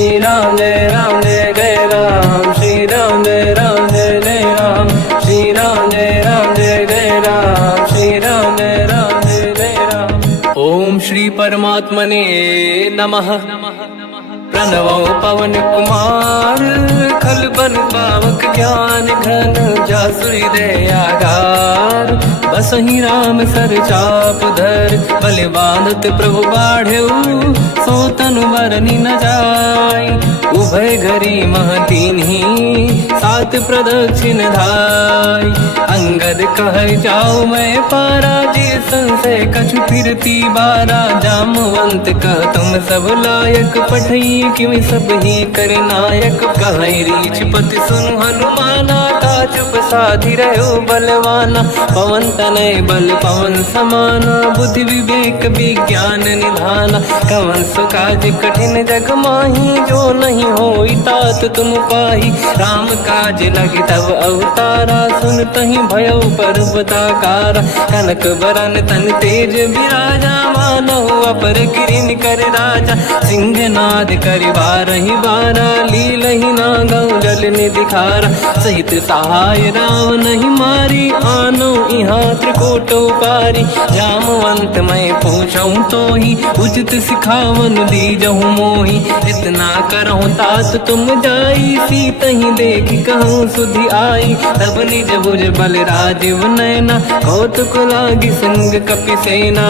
श्री राम जय जय राम, श्री राम जय जय राम, श्री राम जय जय राम, श्री राम जय जय राम। ओम श्री परमात्मने नमः। प्रणवो पवन कुमार, खल बन पावक ज्ञान घन, जासुरी दयागार। बसहि राम सर चाप धर, बल बांधत प्रभु बाढ़ऊ, सो तनु बरनि न जाय। उभय घरी महतीन्ही, सात प्रदक्षिण धाय। अंगद कह जाओ मैं पारा, जी संशय कछु फिरती बारा। जामवंत कह तुम सब लायक, पठई किमि सब ही कर नायक। कहै रीछ पति सुनु हनुमाना, काचुप साधि रहो बलवाना। पवन तनय बल पवन समाना, बुद्धि विवेक विज्ञान निधाना। कवन सो काज कठिन जग माही, जो नहीं होई तात तुम पाही। राम काज लगे तब अवतारा, सुन तहि भयो पर्वताकारा। कनक बरन तन तेज विराजा, मानहु अपर किरिन कर राजा। सिंहनाद करि बारहि बारा, लीलहि नागौ जल निधि खारा। सहित सहाय राम नहीं मारी, आनो इहाँ त्रिकोटौ पारी। जामवंत मैं पूछऊँ तोहि, उचित सिखावन दीजहु मोहि। इतना करहु तात तुम जाई, सीतहि देखि कहूँ सुधि आई। तब निज भुज बल राजीव नयना, कौतुक लागी संग कपिसेना।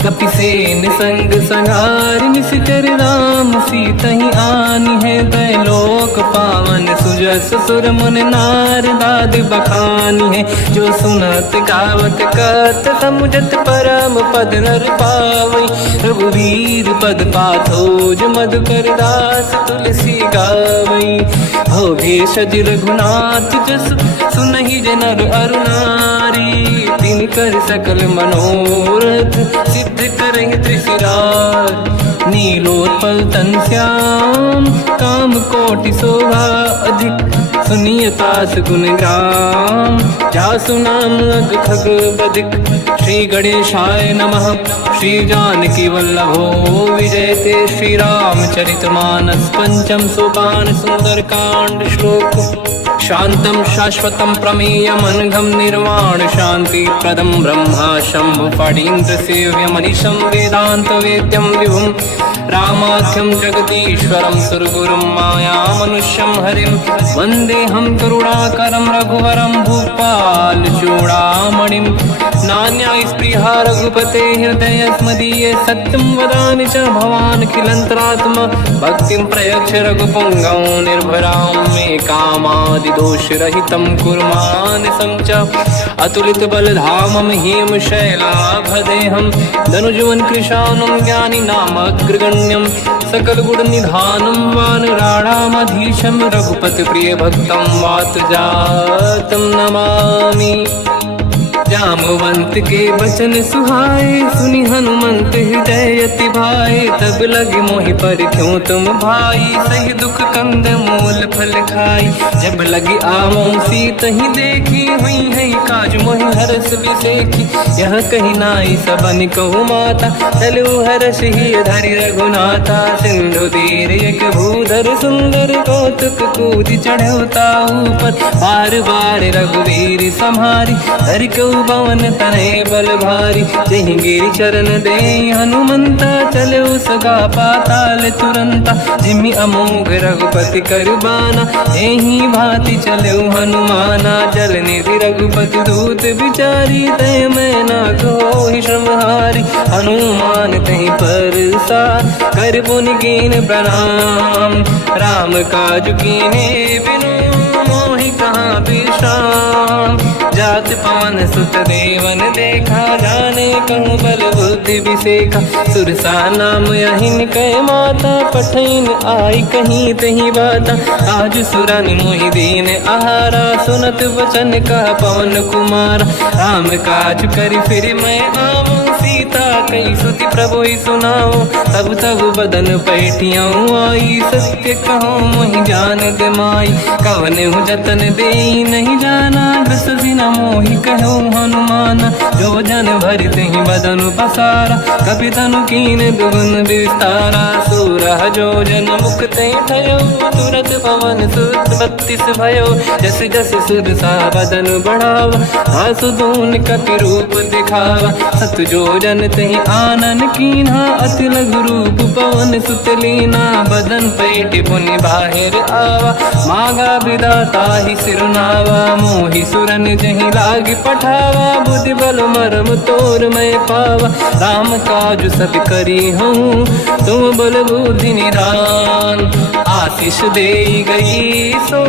कपिसेन संग संहार, निशिचर राम सीतहि आनी है। दैलोक पावन सुजस सुर मुन नार, दाद बखानी है। जो सुनत गावत कहत, समुझत परम पद नर पावै। रघुवीर पद पाथोज, मधुकर दास तुलसी गावै। भोगेशज रघुनाथ जस, सुनहि जनर अरु नारी। तिन कर सकल मनोरथ, सिद्ध करहि त्रिशिरार। नीलोत्पल तन श्याम, काम कोटि शोभा अधिक। सुनिय तास गुण ग्राम, जासु नाम अग खग बदिक। श्री गणेशाय नमः। श्री जानकी वल्लभो विजयते, श्री रामचरित मानस। पंचम सोपान सुंदर कांड श्लोक। शांतं शाश्वतं प्रमेयमनघं, निर्वाण शांति प्रदं ब्रह्मा शंभु फणीन्द्र सेव्यमनिशं। वेदांत वेद्यं विभुं रामाख्यं जगदीश्वरं, सुरगुरुं मायामनुष्यं हरिं। वन्देऽहं करुणाकरं रघुवरं, भूपाल चूडामणिं। नान्यास्पृहा रघुपते हृदयस्मदीये, सत्यं वदामि च भवान् खिलन्तरात्मा। भक्तिं प्रयच्छ रघुपुङ्गं, निर्भरां मे कामादिदोषरहितं कुर्मानसं च। अतुलित बलधामं हेम शैलाभदेहं, धनुजवन कृशानं ज्ञानी नामग्रगण्यं। सकल गुण निधानं वानराणामधीशं, रघुपति प्रिय भक्तं वातजातं नमामि। जामवंत के बचन सुहाए, सुनि हनुमंत हृदय अति भाए। तब लगे मोहि पर क्यों तुम भाई, सही दुख कंद मूल फल खाई। जब लगी आवों सीतहि देखी, हुई है काज मोहि हरस बिसेखी। यह कही नाई सबन कहु माता, चलु हरष ही धरि रघुनाथा। सिंधु तीर एक भूधर सुंदर, कौतुक कूदि चढ़ऊ ताऊ पर। बार बार रघुवीर सम्हारी, धरि कहु पवन तनय बल भारी। जहि गिरि चरण दे हनुमंता, चलो सगा पाताल तुरंता। जिमि अमोघ रघुपति कर बाना, एहि भांति चलो हनुमाना। जल निधि रघुपति दूत बिचारी, तय मैं ना कोहि श्रमहारी। हनुमान तहि परसा, कर पुनि कीन प्रणाम। राम काज कीने बिनु, मोहि कहाँ विश्राम। जात पवन सुत देवन देखा, जाने कहूँ बल बुद्धि विसेखा। सुरसा नाम यहिन कै माता, पठैन आई कहीं तही बाता। आज सुरन मोहि दीन आहारा, सुनत वचन कह पवन कुमार। राम काज करि फिर मैं आवूं, सीता कई सुति प्रभु ही सुनाओ। तब तब बदन पैठियाऊँ आई, सत्य कहो मोहि जान दे माई। कवन हूँ जतन दे नहीं जाना, बिससी न मोहि कहो हनुमान। जो जन भरित ही बदन पसारा, कपि तनु कीन दुगुन विस्तारा। सूरह जो जन मुक्त भयो, तुरत पवन सुत 32 भयो। जस जस सुर सा बदन बढ़ावा, आसुदून कपि रूप दिखावा। सत जो जन तहि आनन कीन्हा, अति लघु रूप पवन सुत लीना। बदन पैठ पुनि बाहिर आवा, मागा विदाता ही सिरुनावा। मोहि सुरन जहि लाग पठावा, बुद्धि बल मरम तोर मैं पावा। राम काज सब करी हूँ, तुम बल बुद्धि निधान। आशीष दे गई सो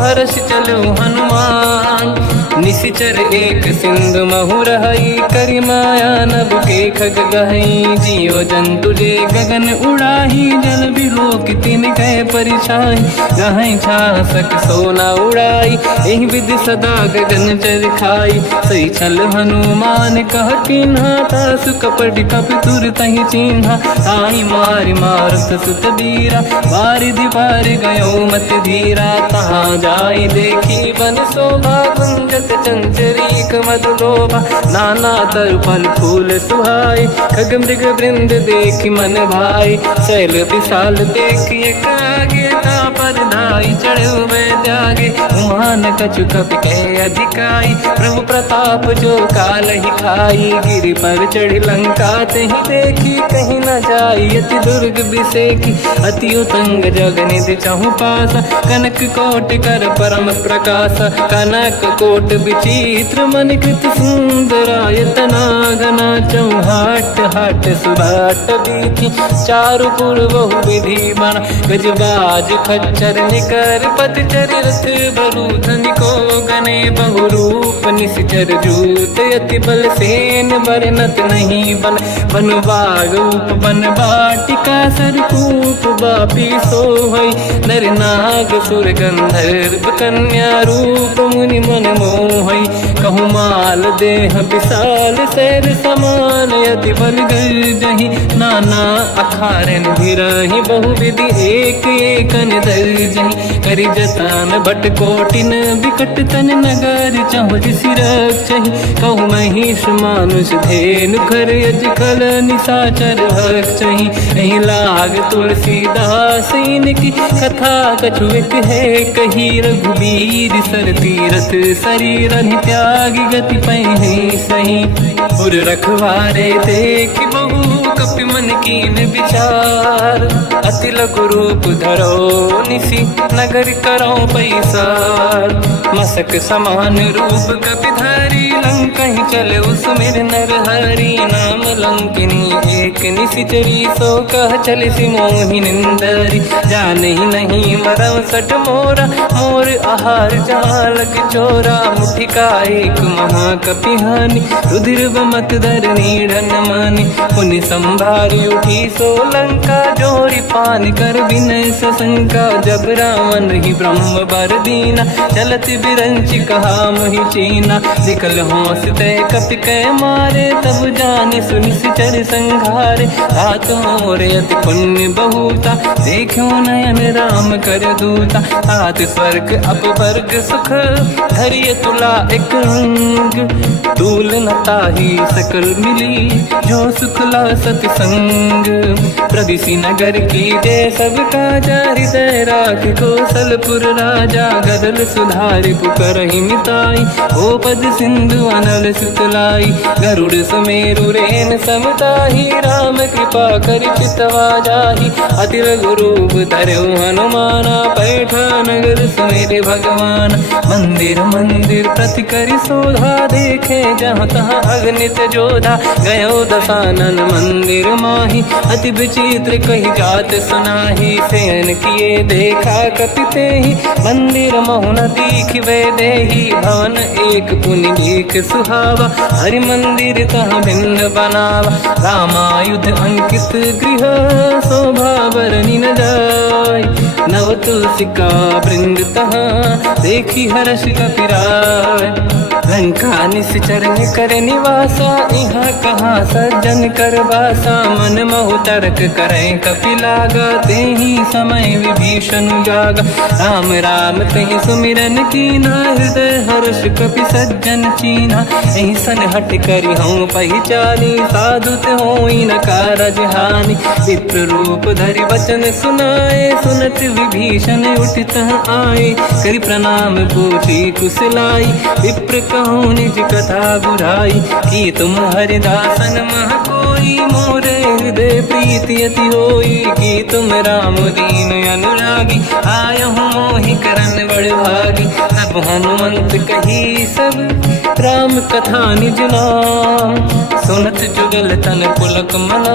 हर्ष चलो हनुमान। निशिचर एक सिंधु महु रहई, करि माया नभ के खग गहई। जीव जंतु जे गगन उड़ाही, जल बिलोक तिन कह परिछाई। गहई छासक सोना उड़ाई, एहि विधि सदा गगन चर खाई। सही छल हनुमान कह किन्हा, तासु कपट कप तुर तहि चिन्हा। आई मारि मारत सुत बीरा, बारिधि पार गयो मत धीरा। तहाँ जाई देखी बन शोभा, गुंजत चंचरीक मधुलोभा। नाना तरु फल फूल सुहाई, खग मृग वृंद देखि मन भाई। शैल विशाल देखि एक आगे, तापर धाई चढ़ु मैं त्यागे। उमान कछु कपि कह अधिकाई, प्रभु प्रताप जो काल ही खाई। गिरि पर चढ़ी लंका तहि देखी, कहीं न जाई अति दुर्ग बिसेकी। अति उतंग जग निधि चहु पासा, कनक कोट कर परम प्रकाश। कनक कोट विचित्र मन कृत सुंदरायतना। घना चौहाट हाट सुभाट बीथी, चारु पुर बहु विधि बना। गजबाज खच्चर निकर पतचर, रथ बरु धनिको गने बहु रूप। निशिचर जूत अति बल सेन, बरनत नहीं बन। बन बाग उप बन बाटिका, सरकूप बापी सोहई। नर नाग सुर गंधर्व कन्या, रूप मुनि मन मोहई। कहु माल देह विशाल, शैल समान अति बल गर्जहि। नाना अखारन भिरहि, बहु विधि एक एकन दर्जहि। करि जतन भट कोटिन, बिकट तन नगर चहु जिसि रक्षहि। कहु महिष मानुष धेनु, खर यज खल निशाचर भक्षहि। एहि लाग तुलसीदास इनकी, कथा कछु एक है कही। रघुबीर सर तीरथ शरीर, त्यागी गति पहि सही। पुर रखवारे देख बहु, कपि मन कीन विचार। अति लघु रूप धरो निसी, नगर करो पैसार। मसक समान रूप कपि धारी, लंका ही चले उसमें नर हरि। नाम लंकिनी एक निशिचरी, सो कह चले सि मोहि निंदरी। जान ही नहीं मरव सठ मोरा, मोर आहार जालक चोरा। मुठिका एक महाकपि हानि, रुधिर बमत धर नीढ़न मानि। पुनि संभारी उठी सो लंका, जोरी पान कर विनय सशंका। जब रावण ही ब्रह्म बर दीना, चलत बिरंचि कहा मोहि चीना। निकल होश तय कपि कै मारे, तब जानि सुनि सिचर संघारे। हाथ मोरे अति पुण्य बहुता, देखो नयन राम कर दूता। हाथ स्वर्ग अपवर्ग सुख, धरिय तुला एक अंग। तूल न ताहि सकल मिली, जो सुख ला सत संग। प्रदिशि नगर की जय सब काजा, हृदय राख कौशलपुर राजा। गदल सुधारि पुकरहि मिताई, ओ पद सिंधु अनल सुतलाई। गरुड़ सुमेरु रेन समताहि, राम कृपा करि चितवा जाहि। अति लघु रूप धरौ हनुमाना, पैठा नगर सुमेरे भगवान। मंदिर मंदिर प्रति करि शोधा, देखे जहाँ तहाँ अगणित जोधा। गयो दशानन मंदिर माहि, अति विचित्र कही जात सुनाहि। शयन किए देखा कपि तेहि, मंदिर महु न दीखिबे देहि। भवन एक पुनि दीख सुहावा, हरि मंदिर तहाँ भिन्न बनावा। रामायुध अंकित गृह, शोभा बरनि न जाय। नव तुलसिका वृंद तहाँ, देखी हर्ष कपि राय। लंका निश्चर कर निवासा, यहाँ कहाँ सज्जन कर बासा। मन महु तर्क करें कपिलागा, तेहि समय विभीषण जागा। राम राम तेहि सुमिरन कीना, हृदय हर्ष कपि सज्जन चीना। एहि सन हट करि हूँ पहिचानी, साधु होई न कारज हानि। विप्र रूप धरि वचन सुनाए, सुनत विभीषण उठित आए। करि प्रणाम पूछी कुशलाई, विप्र कहूँ निज कथा बुराई। कि तुम हरिदासन मह कोई, मोरे हृदय प्रीति अति होई। कि तुम राम दीन अनुरागी, आयहु मोहि करन बड़ भागी। तब हनुमंत कही सब राम कथा निज नाम, सुनत जुगल तन पुलक मना,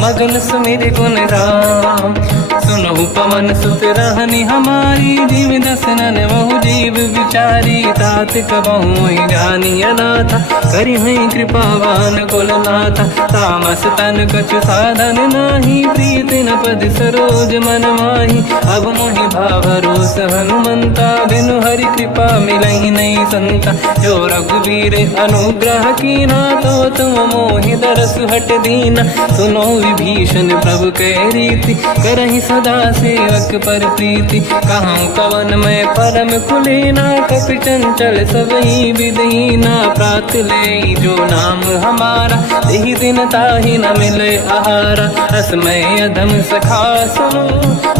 मगन सुमिर गुण राम। सुनहु पवन सुत रहनि हमारी, जीव दसनन महु जीव विचारी। तात कबहु जानी अनाथा, करि हैं कृपावान कुलनाथा। तामस तन कछु साधन नाही, प्रीति न पद सरोज मन माही। अब मोहि भावरोस हनुमंता, बिनु हरि कृपा मिलहि नहीं संता। जो रघुवीर अनुग्रह कीना, तो तुम मोहि दरस हट दीना। सुनो विभीषण प्रभु के रीति, करहि सदा सेवक पर प्रीति। कहूँ कवन मैं परम कुलीना, कपि चंचल सबहि विदहीना। प्रात ले जो नाम हमारा, तेहि दिन ताहि न मिले आहारा। रसमय अधम सखा सुनो,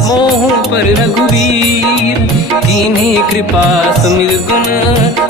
मोह पर रघुवीर। कीन्ही कृपा सुमिर गुण,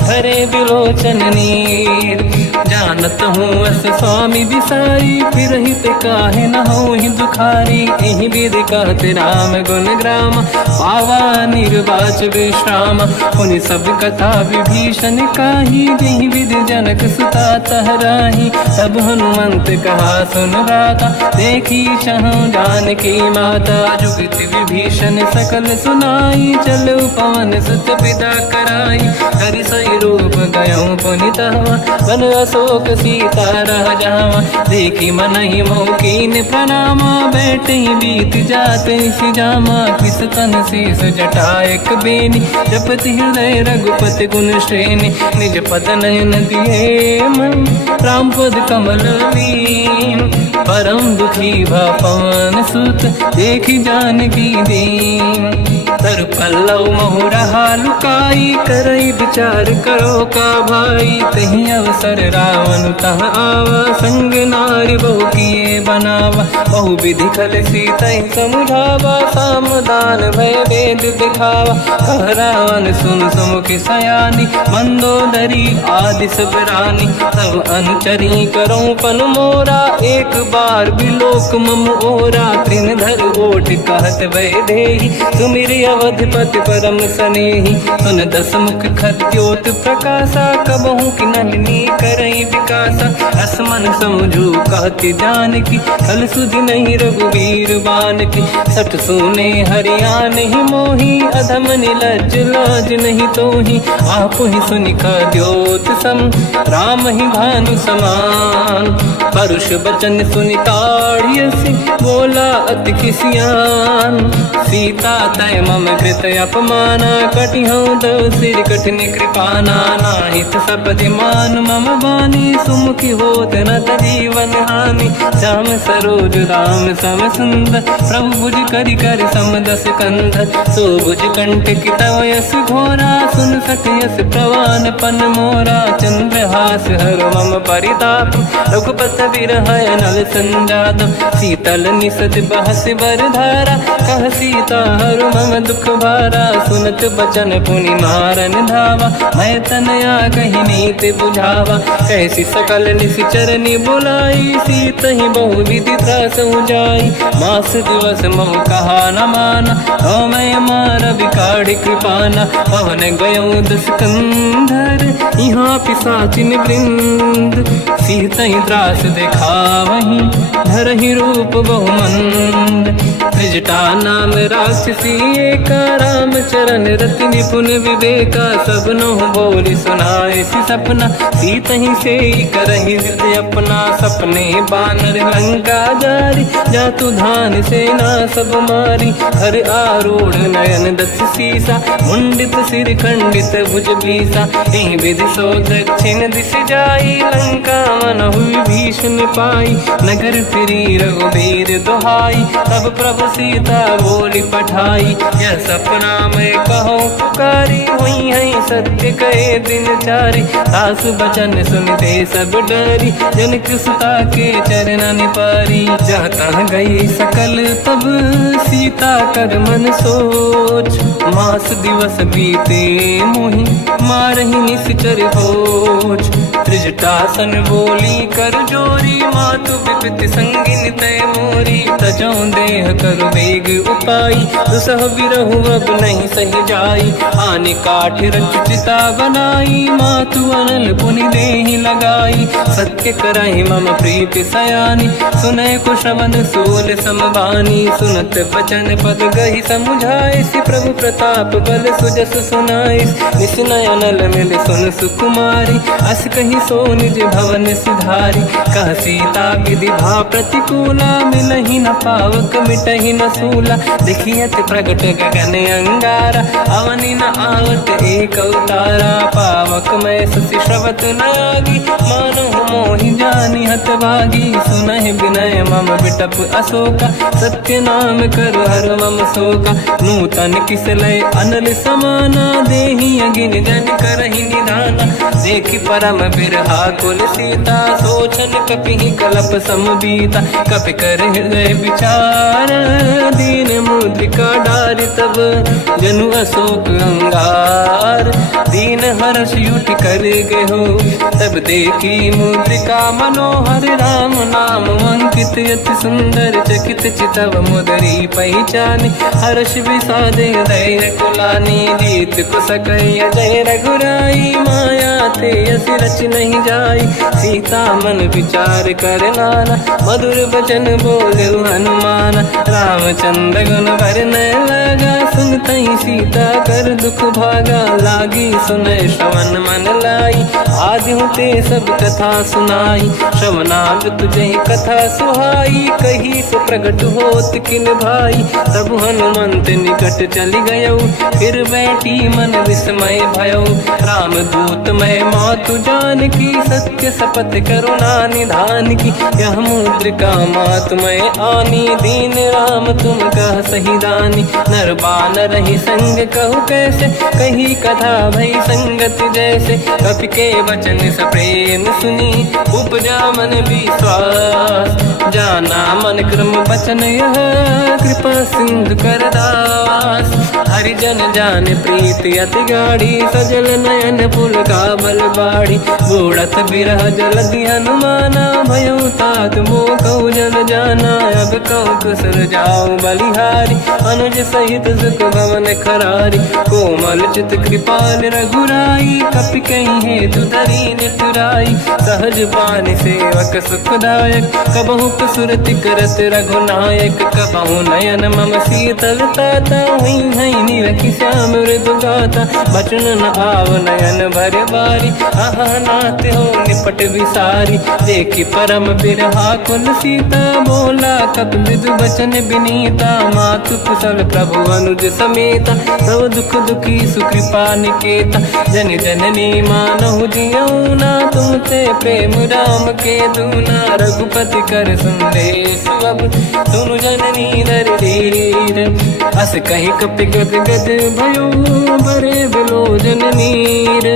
हरे बिलोचन नीर। जानत हूँ अस स्वामी बिसाई, फिर हित काहे न हो ही दुखारी। एहि विधि कहते राम गुण ग्राम, पावा निर्वाच विश्राम। पुनि सब कथा विभीषण काही, जेहि विधि जनक सुता तहराही। तब हनुमंत कहा सुन राता, देखी चहु जानकी माता। जुगति विभीषण सकल सुनाई, चलो पवन सुत पिता कराई। हरि सही रूप गयो पुनि तहवा, बन अशोक सीता रह जावा। देखी मनहि मोह कीन प्रणामा, बैठे बीत जाते सिजामा। किस तन शीस जटा एक बेनी, जपति हृदय रघुपति गुण श्रेणी। निज पद नयन दिए मन, राम पद कमल लीन। परम दुखी भा पवन सुत, देखी जानकी दीन। तर पल्लव महु रहा लुकाई, करई विचार करो का भाई। तहि अवसर रावण तह आवा, संग नारी बहु किए बनावा। बहु विधि खल सीतहि समुझावा, सामदान भय वेद दिखावा। कह रावण सुन सुमुख सयानी, मंदोदरी आदि सब रानी। सब अनुचरी करो पन मोरा, एक बार बिलोक मम ओरा। तृण धर ओठ कहत भय देहि, सुमिर अवधपति परम सनेहि। सुन दस मुख खद्योत प्रकाशा, कबहु कि नलिनी करई विकासा। असमन समझू कहति जानकी, खल सुधि नहीं रघुवीर बानकी। सठ सुने हरियाण ही मोही, अधम निलज्ज लाज नहीं तोही। आप ही सुनि खद्योत सम, राम ही भानु समान। परुष बचन सुनि ताड़ियसि, बोला अति किसियान। सीता तय मम कृत अपमाना, कटिहउँ दो सिर कठिन कृपाना। नाहित सपदि मान मम बानी, सुमुखी होत न जीवन हानि। श्याम सरोज राम सम सुंदर, प्रभु भुज करि कर समदस कंधर। सो भुज कंठ की तव यस घोरा, सुन सठ यस प्रवान पन मोरा। चंद्रहास हर मम परिताप, रघुपत बिरहय नल संजात। शीतल निसत बहस बर धारा, कह सीता हर मम दुख भारा। सुनत बचन पुनि मारन धावा, मैं तनया कही नीति बुझावा। कैसी सकल निश्चरनि बुलाई, सीतहि बहु विधि त्रासहु जाई। मास दिवस मोह कहा न माना, तो मैं मार बिकाढ़ी कृपाना। पवन गयो दस कंधर, यहाँ पिशाचिन वृंद। सीतहि त्रास दिखावहीं, धरहि रूप बहुमंद। निजटा नाम राक्षसी एका, राम चरण रति निपुण विवेका, सबनो बोली सुनाए सी सपना, सीत ही से करहि हृदय अपना, सपने बानर लंका जारी, जातु धान सेना सब मारी, हर आरूढ़ नयन दस सीसा, मुंडित सिर खंडित भुज बीसा, एहि विधि सो दक्षिण दिश जाई, लंका मनहु विभीषण पाई, नगर फिरी रघुबीर दुहाई, तब प्रभु सीता बोली पठाई, यह सपना मैं कहो पुकारी, हुई है सत्य कहे दिन चारी, सास बचन सुनते सब डरी, जनक सुता के चरण निपारी, जहाँ तहाँ गई सकल तब सीता कर मन सोच, मास दिवस बीते मोहि मारहि निश्चर होच, त्रिजटासन बोली कर जोरी, मातु विपति संगिन तय मोरी, तजौ देह कर वेग उपाई, दुसह बिरहु अब नहीं सही जाई, आने काठ रचिता बनाई, मातु अनल पुनि देहि लगाई, सत्य करहि मम प्रीति सयानी, सुनय को श्रवण सोल समबानी, सुनत बचन पद गहि समुझाए, सि प्रभु प्रताप बल सुजस सुनाई, निसनय अनल मिल सुन सुकुमारी, अस कहि सो निज भवन सिधारी, कह सीता विधि भा प्रतिकूला, मिलहि न पावक मिटहि न सूला, देखियत प्रगट गगन अंगारा, अवनि न आवत एक अवतारा, पावक मैं ससि श्रवत न आगी, मानो मोहि जानि हतभागी, सुनहि विनय मम विटप अशोका, सत्य नाम कर हर मम शोका, नूतन किसलय अनल समाना, देहि अगिन जन करहि निधाना, देखि परम बिरहा कुल सीता, सोचन कपिहि कलप समबीता, कपि कर हृदय विचार, दीन मुद्रिका डारि तब जनु अशोक अंगार, दीन हर्ष युति कर गयो, तब देखी मुद्रिका मनोहर, राम नाम अंकित अति सुंदर, चकित चितव मुदरी पहचान, हर्ष विषाद हृदय कुलानी, जीत को सकय जय रघुराई, माया ते असि रच नहीं जाई, सीता मन विचार कर नाना, मधुर बचन बोले हनुमान, रामचंद्र गुण वर्णय लगा, सुनतहि सीता कर दुख भागा, लागी सुनय श्रवण मन लाई, आदि होते सब कथा सुनाई, श्रवणागत तुझे कथा सुहाई, कही सो प्रगट होत किन भाई, तब हनुमंत निकट चली गयो, फिर बैठी मन विस्मय भयो, राम दूत मैं मातु जान की, सत्य शपथ करुणा निधान की, यह मुद्रिका मातु मैं आनी, दीन राम तुम कह सही दानी, नर बानर ही संग कहु कैसे, कही कथा भई संगति जैसे, कपि के वचन सप्रेम सुनी, उपजा मन विश्वास, जाना मन क्रम बचन यह, कृपा सिंधु कर दास, हरिजन जान प्रीति अति गाढ़ी, सजल नयन पुल का बल बाढ़ी, बूढ़त बिरह जलधि हनुमाना, भयो तात मोह कहु जन जाना, अब कहु कुसुर जाओ बलिहारी, अनुज सहित सुख भवन खरारी, कोमल चित कृपाल रघुराई, कपि कहीं हेतु धरी निठुराई, सहज पानि सेवक सुखदायक, कबहु कुसुरति करत रघुनायक, कबहु नयन मम शीतल ताता, हुई है निरखि श्याम मृदु गाता, बचन न आव नयन भर बारी, आहा नाथ हो निपट विसारी, देखी परम बिरहा कुल सीता, बोला कप विदु बचन बिनीता, मातु कुशल प्रभु अनुज समेता, सब दुख दुखी सुकृपा निकेता, जन जननी मानहु जियौना, तुम ते प्रेम राम के दूना, रघुपति कर संदेश अब सुनु जननी दर धीर, अस कहि कपि गद गद भयो, बरे बिलोचन नीर,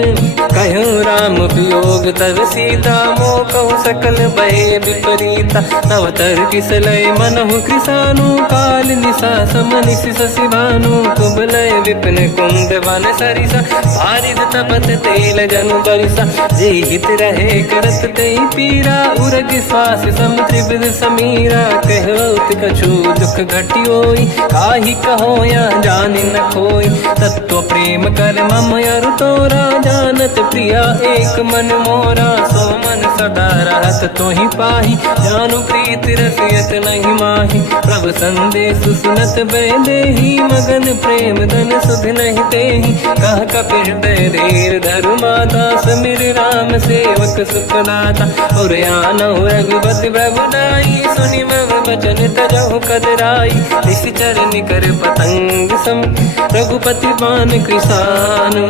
कहो राम वियोग तब सीता, मोह कहु सकल भय विपरीता, तव तर किसलय मनहु कृसानु, काल निशा समनिशि शशि भानु, कुबलय विपिन कुंद वन सरिसा, बारिद तपत तेल जनु बरिसा, जे हित रहे करत ते पीरा, उरग श्वास सम त्रिविध समीरा, कहत कछु दुख घटियोई, काहि कहो या जानि न खोई, तत्व प्रेम कर मम अरु तोरा, जानत प्रिया एक मन मोरा, सो मन सदा रहत तोहि पाहि, जानु प्रीति रसियत नहीं माहि, प्रभु सब संदेश सुनत बैदेही मगन प्रेम धन सुध नहीं तेहि कह कपि हृदय धीर धरु माता समिर राम सेवक सुखदाता और आनौ रघुपति प्रभुदाई सुनि मम वचन तजहु कदराई निश्चर निकर पतंग सम रघुपति पान कृसानु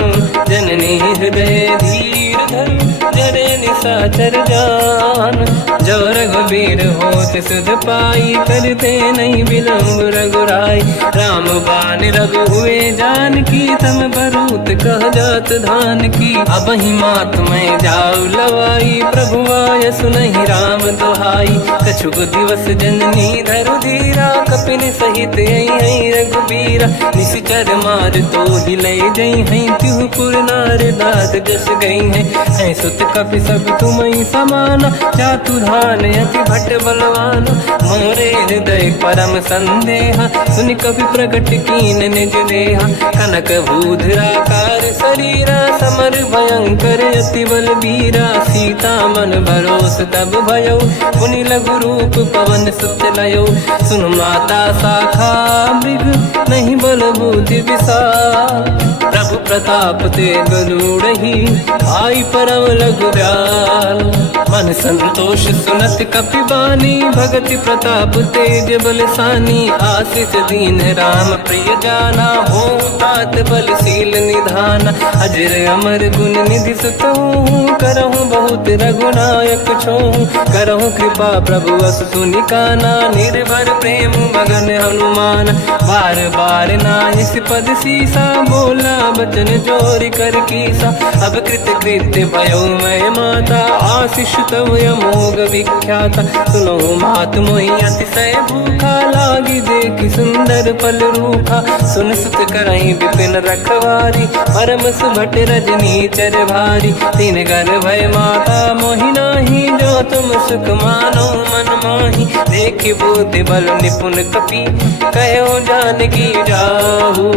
जननी हृदय धीर धरु जरे निशाचर जान जो रघुबीर होत सुध पाई करते नहीं विलम्ब रघुराई राम बान रघु हुए जान की तम बरूत कह जात धान की अब ही मात में जाऊ लवाई प्रभु आय सुनहि राम दोहाई कछुक दिवस जननी धरु धीरा कपिन सहित आई रघुबीरा निश्चर मार तो ही ले जई हैं तिहुपुर नार दाद जस गई है सुत कपि सब तुम समाना चातुधान अति भट बलवान मोरे हृदय परम संदेहा सुनि कपि प्रकट कीन निज देहा कनक भूधराकार शरीरा समर भयंकर अति बलबीरा सीता मन भरोस तब भयो पुनि लघु रूप पवन सुत लयो सुन माता शाखा मृग नहीं बल बुद्धि विशाल प्रभु प्रताप ते गरुड़हि आई परम लघु दयाल मन संतोष सुनत कपि बानी भगति प्रताप तेज बलसानी आशीष दीन राम प्रिय जाना हो तात बलशील निधान अजर अमर गुण निधि सुतहु करहु बहुत रघुनायक छोहु करहु कृपा प्रभु अस सुनि काना निर्भर प्रेम मगन हनुमान बार बार नाहिस पद सीसा बोला बचन जोरि कर कीसा अब कृत कृत्य भयो मैं माता आशीष तव अमोघ विख्याता सुनो मात मोहि अतिशय भूखा लागी देखि सुंदर फल रूखा सुन सुत करहि विपिन रखवारी परम सुभट रजनी चर भारी तीन घर भय माता मोहि नाही जो तुम सुख मानो मन माही देखि बुद्धि बल निपुण कपि कहो जानकी जाहू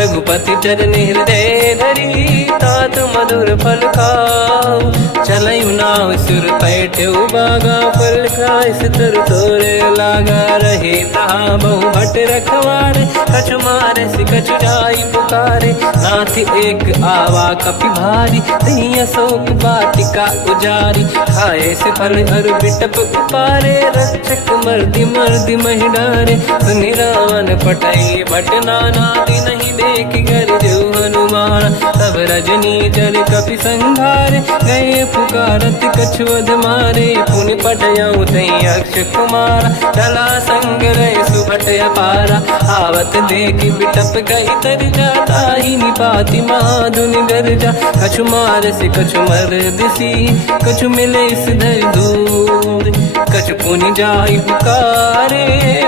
रघुपति चरण हृदय धरी तात मधुर फल खाऊ चलयु नाव सुर पैठ्यु बागा फल खाय सितर तोरे लागा रहे तहा बहु भट रखवारे कछु मारे सि कछु जाई पुकारे नाथ एक आवा कपि भारी तही अशोक वाटिका उजारी खाए से फल अरु बिटप उपारे रक्षक मर्दि मर्दि महि डारे सुनि रावण पटई भट नाना दिन नहीं देख कर जो हनुमान तब रजनी चर कपि संघारे गए पुकारत कछुअध मारे पुनि पटयऊ तई अक्ष कुमार चला संग रहे सुभट अपारा आवत देखि बिटप गई तर जाता ही निपाति माधुनि गर्जा कछु मार से कछु मर दिसी कछु मिले इस धर दूर कछु पुनि जाई पुकारे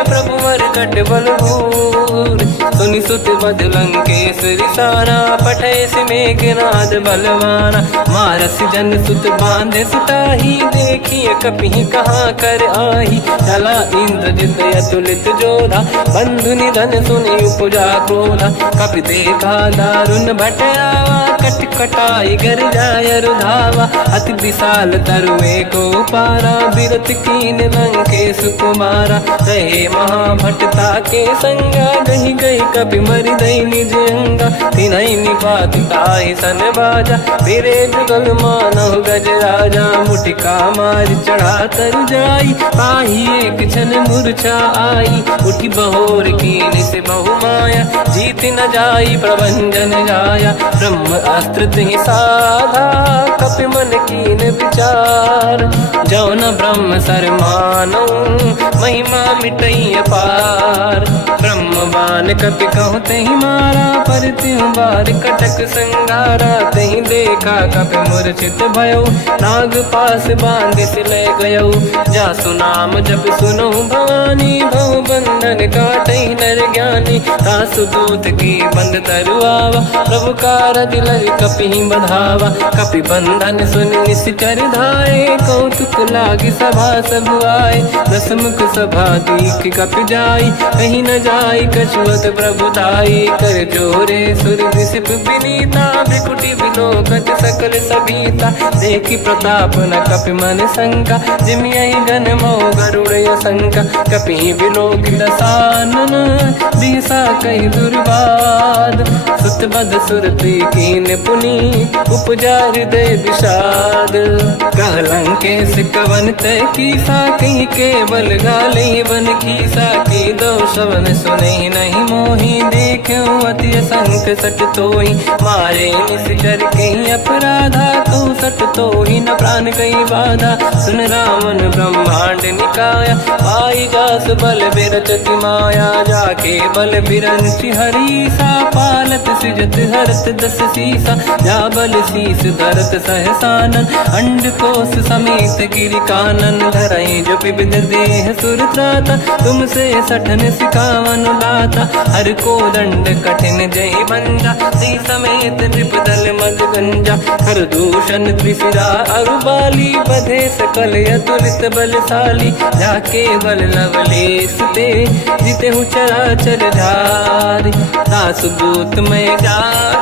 प्रभु वर कट बलभूर सुनि सुत बद लंकेश्वरी सारा पठे से मेघनाद बलवाना मारस जन सुत बांधे सुताही देखिए कपि कहाँ कर आही चला इंद्रजित अतुलित जोधा बंधु निधन सुनि उपजा क्रोधा कपि देखा दारुण भट आवा कट कटाई गर जाय रुधावा अति विशाल तरुए को पारा बिरत कीन लंकेश कुमारा रहे महाभटता के संगा गही गई कपि मरि दई निज अंगा तिनहि निपात ताहि सन बाजा फिरे जुगल मानव गज राजा मुटिका मार चढ़ा तर जाई पाही एक क्षण मूर्छा आई उठी बहोर कीन से बहु माया जीत न जाई प्रभंजन जाया ब्रह्म अस्त्र तिहि साधा कपि मन कीन विचार जो न ब्रह्म सर मानो महिमा मिटई अपार ब्रह्म बान कपि कहु तहि मारा पर त्यों बार कटक संगारा तहि देखा कपि मूर्छित भयो नाग पास बांध से ले गयो जासु नाम जप सुनो भवानी भव बंधन काटहि नर ज्ञानी तासु दूत की बंद तरुआवा प्रभु कारज लग कपि बधावा कपि बंधन सुन निश्चर धाये कौतुक लागी सभा सब आए दसमुख सभा दीख कपि जाई कहीं न जाई कछुअ सुत प्रभुताई कर जोरे सुर विसिप विनीता भ्रिकुटी विलोकत सकल सबीता देखी प्रताप न कपि मन शंका जिमियहि गण मो गरुड़ शंका कपि विलोकित दसानन दिशा कई दुर्वाद सुत बद सुरति कीन पुनी उपजा हृदय विषाद कहलंके सिकवन तय कीसा कहीं केवल गाले बन कीसा की दो शवन सुने नहीं मोही देखो अति संत सट तोही मारे निश्चर कहीं अपराधा तो सट तोही न प्राण कहीं बाधा सुन रावण ब्रह्मांड निकाया पाई जास बल बिरचति माया जाके बल बिरंचि हरीसा पालत सृजत हरत दस सीसा जा बल शीस धरत सहसानन अंड कोश समेत गिरि कानन धरई जो विविध देह सुर त्राता तुमसे सठन सिखावन लाता हर को दंड कठिन जय बंजा सी समेत नृपदल मद गंजा हर दूषण त्रिशिरा अरुबाली बधे सकल अतुलित बलशाली जाके बल लवलेस ते जिते हूँ चराचर धारी दास दूत में जा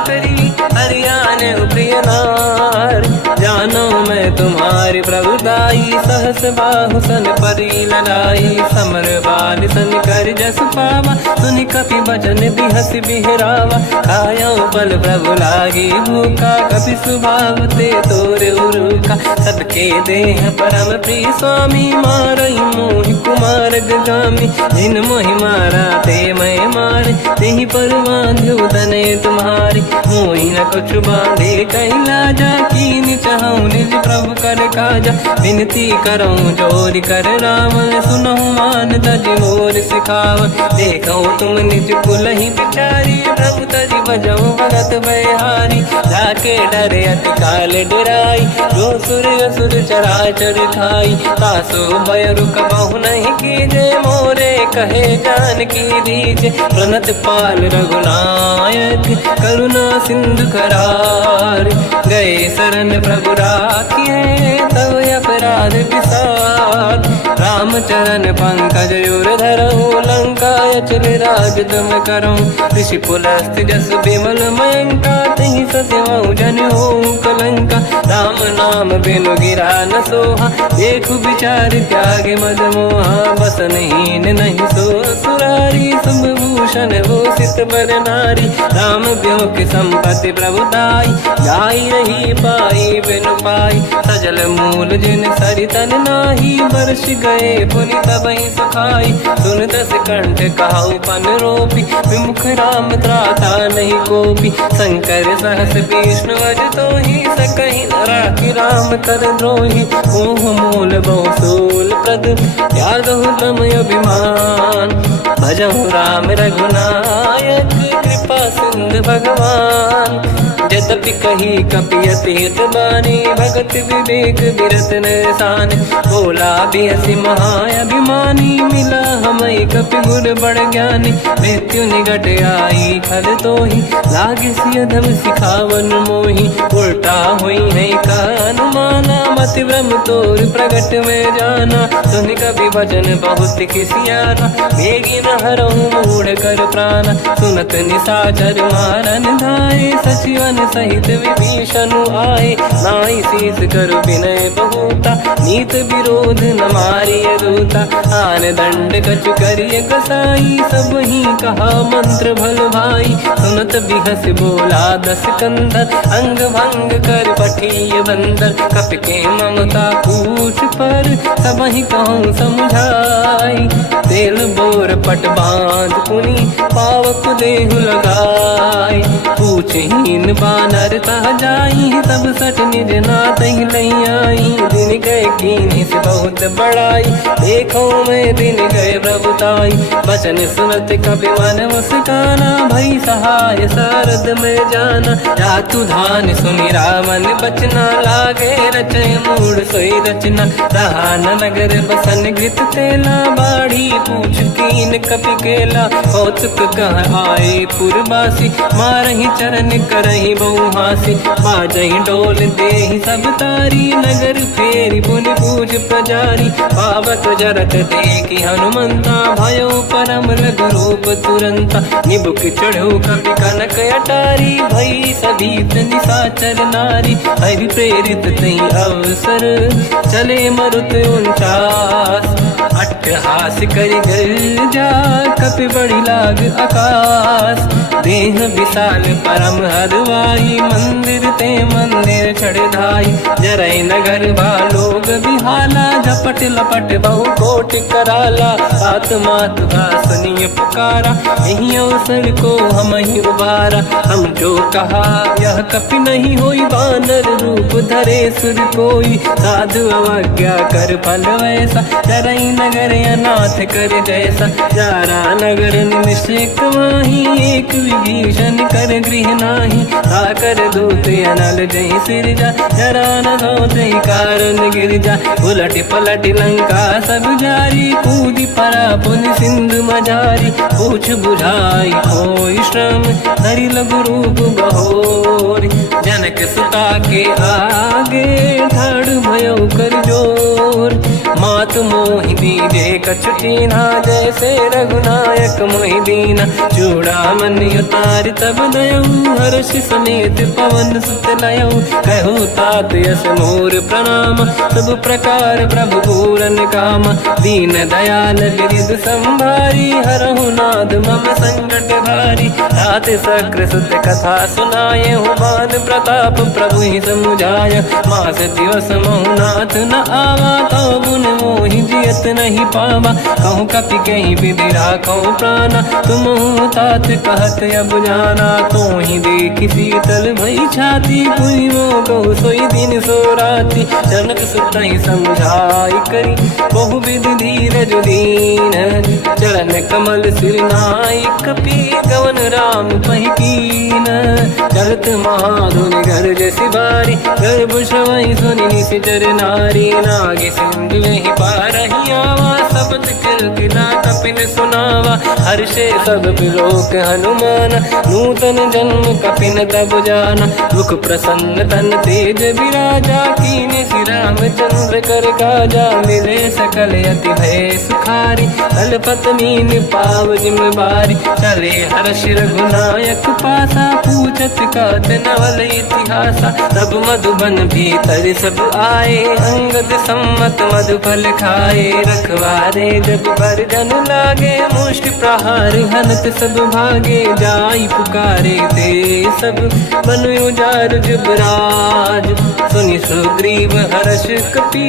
करी हरियाण प्रिय नार जानो मैं तुम्हारी प्रभुताई सहस बाहु सन परी लड़ाई समर बाल सन कर जस पावा सुनि कपि बचन बिहस बिहरावा खायो बल प्रभु लागी भूखा कपि सुभाव ते तोरे उरुका सबके देह परम प्रिय स्वामी मारई मोहि कुमार गगामी जिन मोहि मारा ते मैं मारे तेहि पर बांधो तने तुम्हारी मोहि न कुछ बांधे कहीं लाजा कीन चाहूं निज प्रभु कर काजा विनती करूं जोरी कर रावण सुनो मान तज मोर सिखाव देखो तुम निज कुल ही बिचारी प्रभु तज बजो भगत बहारी जाके डरे अति काल डराई जो सुर असुर चराचर खाई तासो भय रुक बहु नहीं कीजे मोरे कहे जान की दीजे प्रणत पाल रघुनायक करुणा सिंधु करार गए शरण प्रभु राखिए तब अपराध विसार रामचरण पंकज युर धरऊ लंका अचल राज तुम करो ऋषि पुलस्त जस विमल मयंका तहि सत्यमऊ जन हो कलंका राम नाम बिनु गिरा न सोहा देखु विचार त्याग मद मोहा बसनहीन नहीं सो सुरारी सुभूषण भूषित बर नारी राम ब्यों की संपत्ति प्रभुताई जाई रही पाई बिनु पाई सजल मूल जिन सरितन नाही वर्ष गए पुनि तबहि सुखाई सुन दस कंठ कहाऊ पन रोपी विमुख राम त्राता नहीं कोपी शंकर सहस विष्णु अज तो ही सकहि न राखि राम कर द्रोही मोह मूल बहु सूल प्रद त्यागहु तम अभिमान भजहु राम रघुनायक कृपा सिंधु भगवान यद्यपि कही कपियति हित बानी भगत विवेक बिरत निशान बोला बिहसी महाअभिमानी मिला हमें कपि गुर बड़ ज्ञानी मृत्यु निकट आई खल तो ही लागे सियधम सिखावन मोही उल्टा हुई है का अनुमाना मति ब्रह्म तोर प्रगट में जाना सुन कभी भजन बहुत खिसियाना बेगी न हरहु मूढ़ कर प्राण सुनत निशाचर मारन धाये सचिवन सहित विभीषण आए नाई शीस कर विनय बहुता नीत विरोध न मारिय दूता आन दंड कछु करिय कसाई सब ही कहा मंत्र भल भाई सुनत बिहस बोला दस कंदर अंग भंग कर पठिय बंदर कपि के ममता पूछ पर सब ही कहूँ समझाई तेल बोर पट बांध पुनि पावक देहु लगाई पूछहीन बानर तह जाई सब सट निज नाथ ही लई आई दिन गए कीनी से बहुत बड़ाई देखो मैं दिन गए प्रभुताई बचन सुनत कपि मन मुस्काना भई सहाय सारद में जाना जातु धान सुनि रामन बचना लागे रचय मूड सोई रचना रहा नगर बसन घृत तेला बाढ़ी पूछ कीन कपि केला कौतुक कह आए पुरबासी मारहि चरण करहि कहीं बहु हासी बाजही डोल देहि सब तारी नगर फेरी पुनि पूज प्रजारी पावत जरत देखी हनुमंता भयो परम लघु रूप तुरंता निबुक चढ़ो कपि कनक अटारी भई सभीत निशाचर नारी हरि प्रेरित तई अवसर चले मरुत 49 अट्टहास करि गर्जा कपि बड़ी लाग आकाश देह विशाल परम हरवाई मंदिर ते मंदिर चढ़ धाई जरई नगर बालोग बिहाला झपट लपट बहु कोट कराला आत्मात सुनिय पुकारा यही अवसर को हम ही उबारा हम जो कहा यह कपि नहीं होई वानर रूप धरे सुर कोई साधु अवज्ञा कर फल वैसा जरई नगर अनाथ कर जैसा जारा नगर निमिषक माही एक विभीषण कर गृह नाही आकर दूत अनल जय सिरजा जरा न सोते कारण गिरजा उलट पलट लंका सब जारी कूदी परा पुन सिंधु मजारी पूछ बुझाई कोई श्रम धरि लघु रूप बहोरी जनक सुता के आगे ठाड़ भयो कर जोर मात मोहि दीजे कछु कीन्हा जैसे रघुनायक मोहि दीना चूड़ामणि उतारि तब दयऊ हर्ष समेत पवन सुत लयऊ कहु तात यस मोर प्रणाम सब प्रकार प्रभु पूरन काम दीन दयाल गिरिध संभारी हरहु नाद मम संकट भारी तात सक्र सुत कथा सुनाये हुमान प्रताप प्रभु ही समुझाय मास दिवस महुनाथ न आवा तो गुण मोहि जियत नहीं पावा कहूँ कपि कहीं विधि राखो प्राणा तुम तात कहत अब जाना तो ही देखी शीतल भई छाती कोई वो कहु सोई दिन सो राती जनक सुत ही समझाई करी बहु विधि धीरज दीन चरण कमल सिर नाई कपि गवन राम पहिकीन चलत महाधुनि गर्ज सिबारी गर्भ श्रवई सुनि निशिचर नारी नागे सिंधु ही पारही आवा शब्द कीर्तिना कपिन सुनावा हर्षे सब बिलोक हनुमान नूतन जन्म कपिन तब जाना मुख प्रसन्न तन तेज विराजा कीने श्री रामचंद्र कर काजा मिले सकल अति भय सुखारी कलपत मीन पाव जिम्मेवारी चले हर्ष रघुनायक पासा पूछत कात नवल इतिहासा तब मधुबन भीतर सब आए अंगद सम्मत मधुफल खाए रखवारे जब बरजन लागे मुष्टि प्रहार हनत सब भागे जाई पुकारे ते सब बनु उजार जुबराज सुनि सुग्रीव हर्ष कपि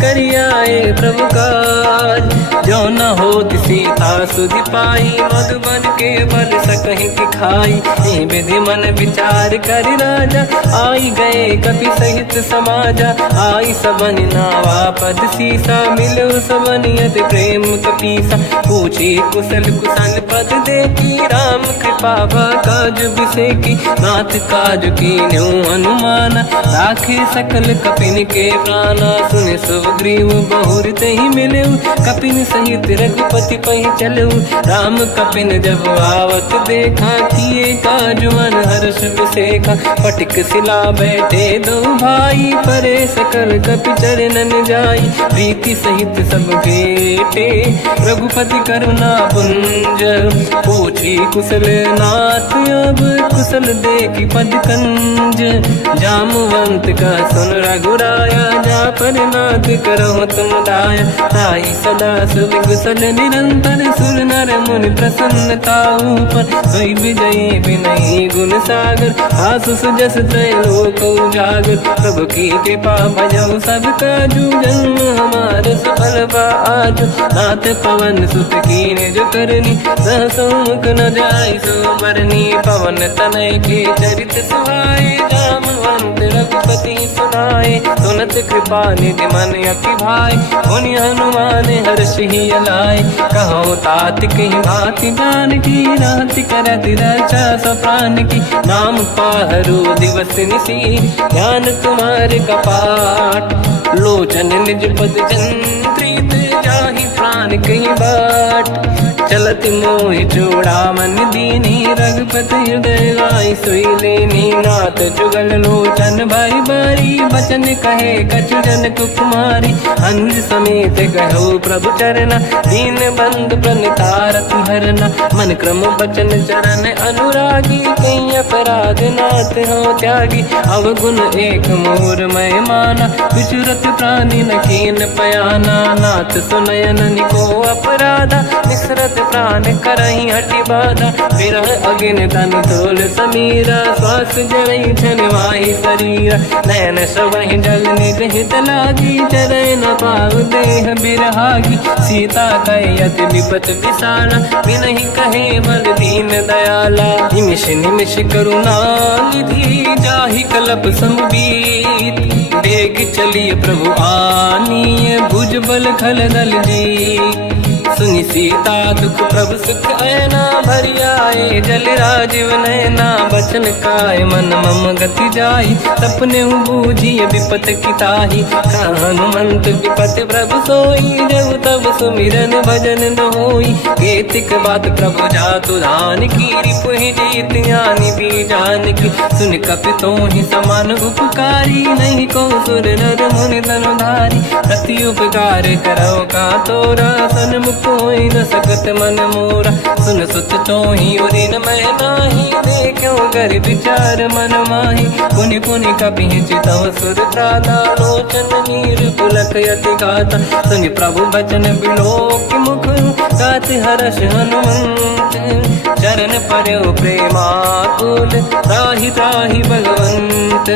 करियाए प्रभु काज जो न होत सीता सुधि पाई मधुबन के बल सकहि खाई हे विधि मन विचार कर राजा आई गए कपि सहित समाजा आई सबन नावा पद सीसा मिलो सबनियत प्रेम कपीसा पूछी कुशल कुशल पद देखी राम कृपा काज बिसेकी नाथ काज की न्यू हनुमान राखे सकल कपिन के प्राणा सुन सुग्रीव बहुर ही मिले कपिन सहित रघुपति पहि चलऊ राम कपिन जब आवत देखा किए काज मन हर्ष बिसेखा पटिक सिला बैठे दो भाई परे सकल कपि चरणन जाई प्रीति सहित सब बेटे रघुपति करुणा पुंज पूछी कुशल नाथ अब कुशल देखी पद कंज जामवंत का सुन रघुराया जा पर नाथ करो तुम दाया ताई सदा सुख कुशल निरंतर सुर नर मुनि प्रसन्नता ऊपर सोई विजयी विनयी गुण सागर आसु सुजस तय लोक उजागर प्रभु की कृपा भजऊ सब काजू जन्म हमार सफल आज नाथ पवन सुत कीने जो करनी सहसमुख न जाय सो मरनी पवन तनय के चरित सुहाए जामवंत रघुपति सुनाए सुनत कृपा निधि मन अति भाई मुनि हनुमान हर्ष ही अलाय कहो तात कहीं भांति जान की राति करत रक्षा सप्रान की नाम पाहरो दिवस निसी ध्यान तुम्हारे कपाट लोचन निज पद जंत्रित जाहि प्राण कहीं बाट चलत मोहि चूड़ामन दीनी रघुपति हृदय लाई सोई लेनी नाथ जुगल लोचन बारी बारी बचन कहे कछु जन कुमारी हंस समेत कहो प्रभु चरना दीन बंद प्रणितारत हरना मन क्रम बचन चरण अनुरागी कई अपराध नाथ हो त्यागी अवगुण एक मोर मैं माना विचुरत प्राणी न कीन पयाना नाथ सुनयन निको अपराधा निसरत प्राण करही हटि बाधा विरह अगिन तन तोल समीरा श्वास जरई छन वाही शरीरा नयन सबहि जल निगहित लागी चरय न पाव देह बिरहागी सीता कहे अति विपत विसाला बिनहि कहे बल दीन दयाला निमिष निमिष करुणा निधि जाहि कलप समबीत बेग चलिए प्रभु आनीय भुज बल खल दल जी सुनि सीता दुख प्रभु सुख ऐना भरि आए जल राजीव नैना बचन काय मन मम गति जाई सपने बूझिए विपत किताही हनुमंत विपत प्रभु सोई जब तब सुमिरन भजन न होई केतिक बात प्रभु जातु धान की रिपुहि जीत ज्ञानी भी जान की सुन कपितों ही समान उपकारी नहीं को सुर नर मुनि धनुधारी प्रति उपकार करो का तोरा सन्मुख कोई न सकत मन मोरा सुन सुत चोही उरी न मैं नाही देखो कर विचार मन माही पुनि पुनि कपि चितव सुर त्राता लोचन नीर पुलक यति गाता सुनि प्रभु बचन बिलोक मुख गात हर्ष हनुमंत चरण पर्यो प्रेमाकुल त्राहि त्राहि भगवंत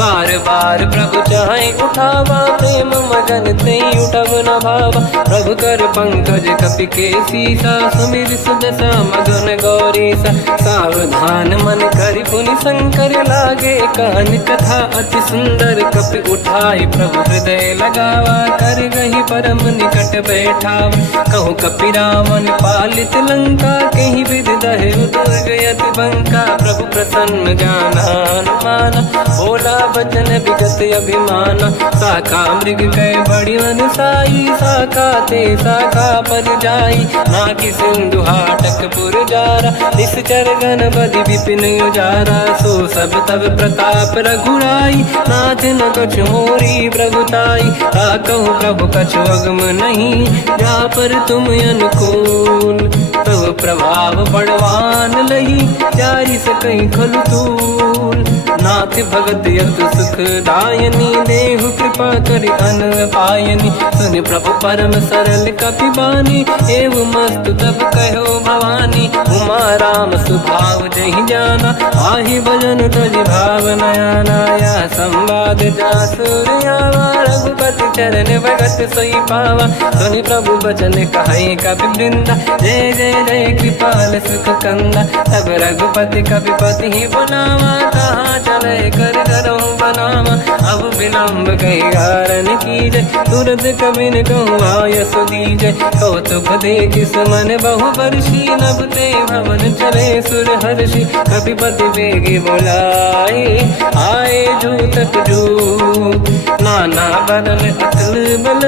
बार बार प्रभु चाहे उठावा प्रेम मगन ते उठब न भावा प्रभु कर पंकज कपि के सीसा सुमिर सुदशा मगन गौरीसा सावधान मन करि पुनि शंकर लागे कान कथा अति सुंदर कपि उठाई प्रभु हृदय लगावा कर गही परम निकट बैठाव कहु कपि रावण पालित लंका कहीं विद दहे दुर्ग यति बंका प्रभु प्रसन्न जाना हनुमाना बोला बचन विगत अभिमाना शाखा मृग कह बड़ी साई शाखा ते शाखा पर जाई नाकि सिंधु हाटक पुर जारा निश्चर गण बधि विपिन उजारा सो सब तब प्रताप रघुराई नाथ न कछु मोरी प्रभुताई कहूँ प्रभु कछु अगम नहीं जा पर तुम अनुकूल तब प्रभाव बड़वान लही जारी सकई खलु तूल नाथ भगत यत सुख दायनी देहु कृपा करि अन पायनी सुन प्रभु परम सरल कपि बानी एव मस्तु तब कहो भवानी उमा राम सुभाव जहि जाना आहि भजन तजि भाव नयाना या संवाद जासुर आवा रघुपति चरण भगत सोई पावा सुनि प्रभु बचन कहे कपि वृंदा जय जय जय कृपाल सुख कंदा तब रघुपति कपिपति ही बनावा कहाँ चले कर करो बनावा अब विलम्ब कही कारण कीजय तुरंत कबिन कहूँ आयस दीजय कौतुक देख सुमन बहु वर्षी नभ ते भवन चले सुर हर्षि कपिपति बेगी बोलाए आए जूतक जूत नाना बदल अतल बल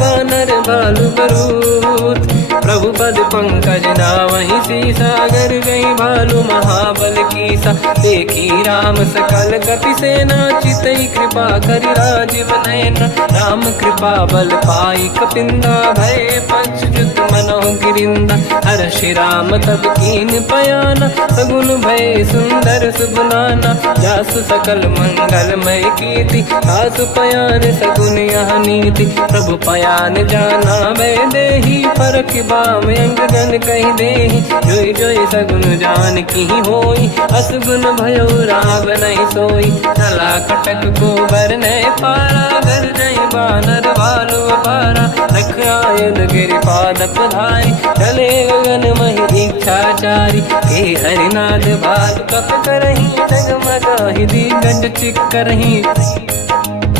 बानर बालु बरूत प्रभु पद पंकज नावहि सी सागर गई भालू महाबल कीसा देखी राम सकल कपि सेना चितई कृपा करि राजीव नयन राम कृपा बल पाई कपिंदा भय पक्षुत मनो गिरिंदा हर्षि राम तब कीन पयाना सगुन भय सुंदर सुबनाना जासु सकल मंगलमय कीर्ति आसु पयान सगुन यह नीति प्रभु पयान जाना मैं देही फरक बाम अंगगन कही देही जोई जोई सगुन जान की होई असगुन भयो राव नहीं सोई चला कटक को बर नहीं पारा घर नहीं बानर बालू पारा रख आयुध गिरि पाद पधारी चले गगन मही इच्छाचारी हे हरिनाथ भाल कप करही जगमगा ही दिग्गज चिक करही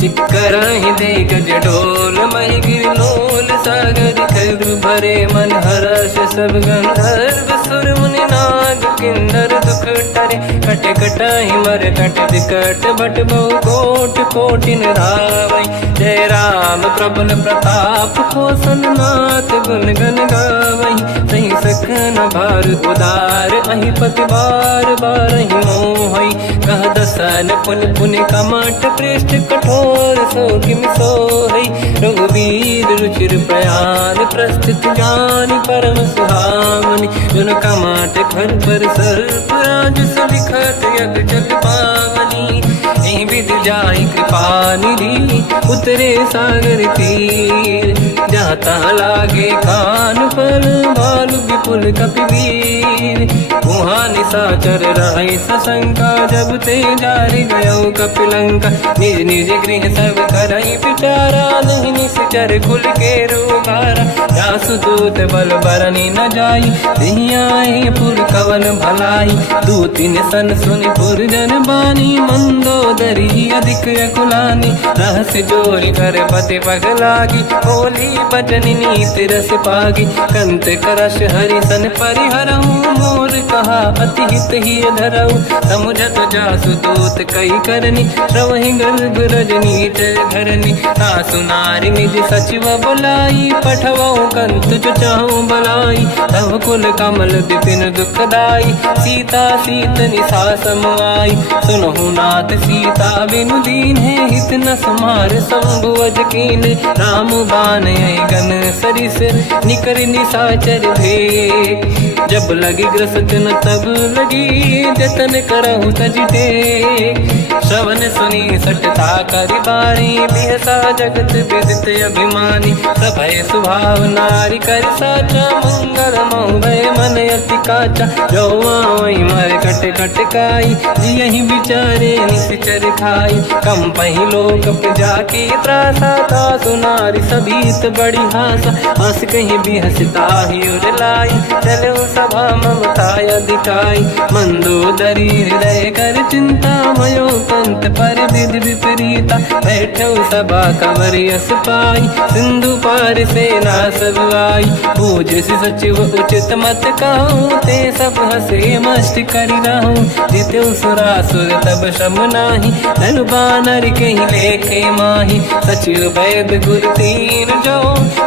चिक्कराही दे गज ढोल मही गिर लोल सागर खर भरे मन हर्ष सब गंधर्व सुर मुनि नाग किन्नर दुख टरे कट कटाही मर कट विकट भट बहु कोट कोटिन रावै जय राम प्रबल प्रताप कोसन नाथ गुण गन गावै सही सकन भार उदार अहि पति बार बार ही मोहई कह दसन पुन पुन कमठ पृष्ठ कठोर सो किम सोहई रघुवीर रुचिर प्रयाण प्रस्थित ज्ञान परम सुहामनि जुन कमठ खर पर सर्प राज सलिखत यग जल पावनी एहि विधि जाहि कृपा निधि उतरे सागर तीर जाता लागे कान पर भालु विपुल कपिवीर वहाँ निशाचर रहे सशंका जब ते जारि गयो कपिलंका निज निज गृह सब करई विचारा नहीं निश्चर कुल के रूबारा जासु दूत बल बरनी न जाई दिहियाए पुर कवन भलाई दूतिन सन सुनि पुर जन बानी मंदोदरी अधिक अकुलानी रहस्य जोरी कर पति पगलागी बोली बचन नीति रस पागी कंत करश हरि सन परिहरहु मोर कहा अति हित ही धरऊ समुझत जासु दूत कई करनी श्रवहि गर्भ रजनी धरनी सासु नारी निज सचिव बुलाई पठवऊ कंत जो चाहूं बलाई तब कुल कमल विपिन दुखदाई सीता सीत निशा समाई सुनहु नाथ सीता बिनु दीन है हित न समार शंभु अज कीन राम बान गन सरिस निकर निशाचर भेक जब लगी ग्रसत न तब लगी जतन करहु तज टेक श्रवण सुनी सटता करि बाणी बिहसा जगत विदित अभिमानी सभय सुभाव नारी कर साचा मंगल भय मन अति काचा जो आवई मर कट कट काई जियहि बिचारे निश्चर खाई कम पही लोक जाके त्रासा था सुनारी सभीत बड़ी हासा हंस कहीं भी हंसता ही उर लाई चलो सभा ममता अधिकाई मंदोदरी हृदय कर चिंता मयो पंत पर विधि विपरीता बैठो सभा कंवर यस पाई सिंधु पार सेना सब आई पूज सचिव उचित मत कहूँ ते सब हसे मस्त करि रहूं जितु सुरासुर तब शम नाही धनु बानर कहीं लेखे माही सचिव वैद गुरु तीन जो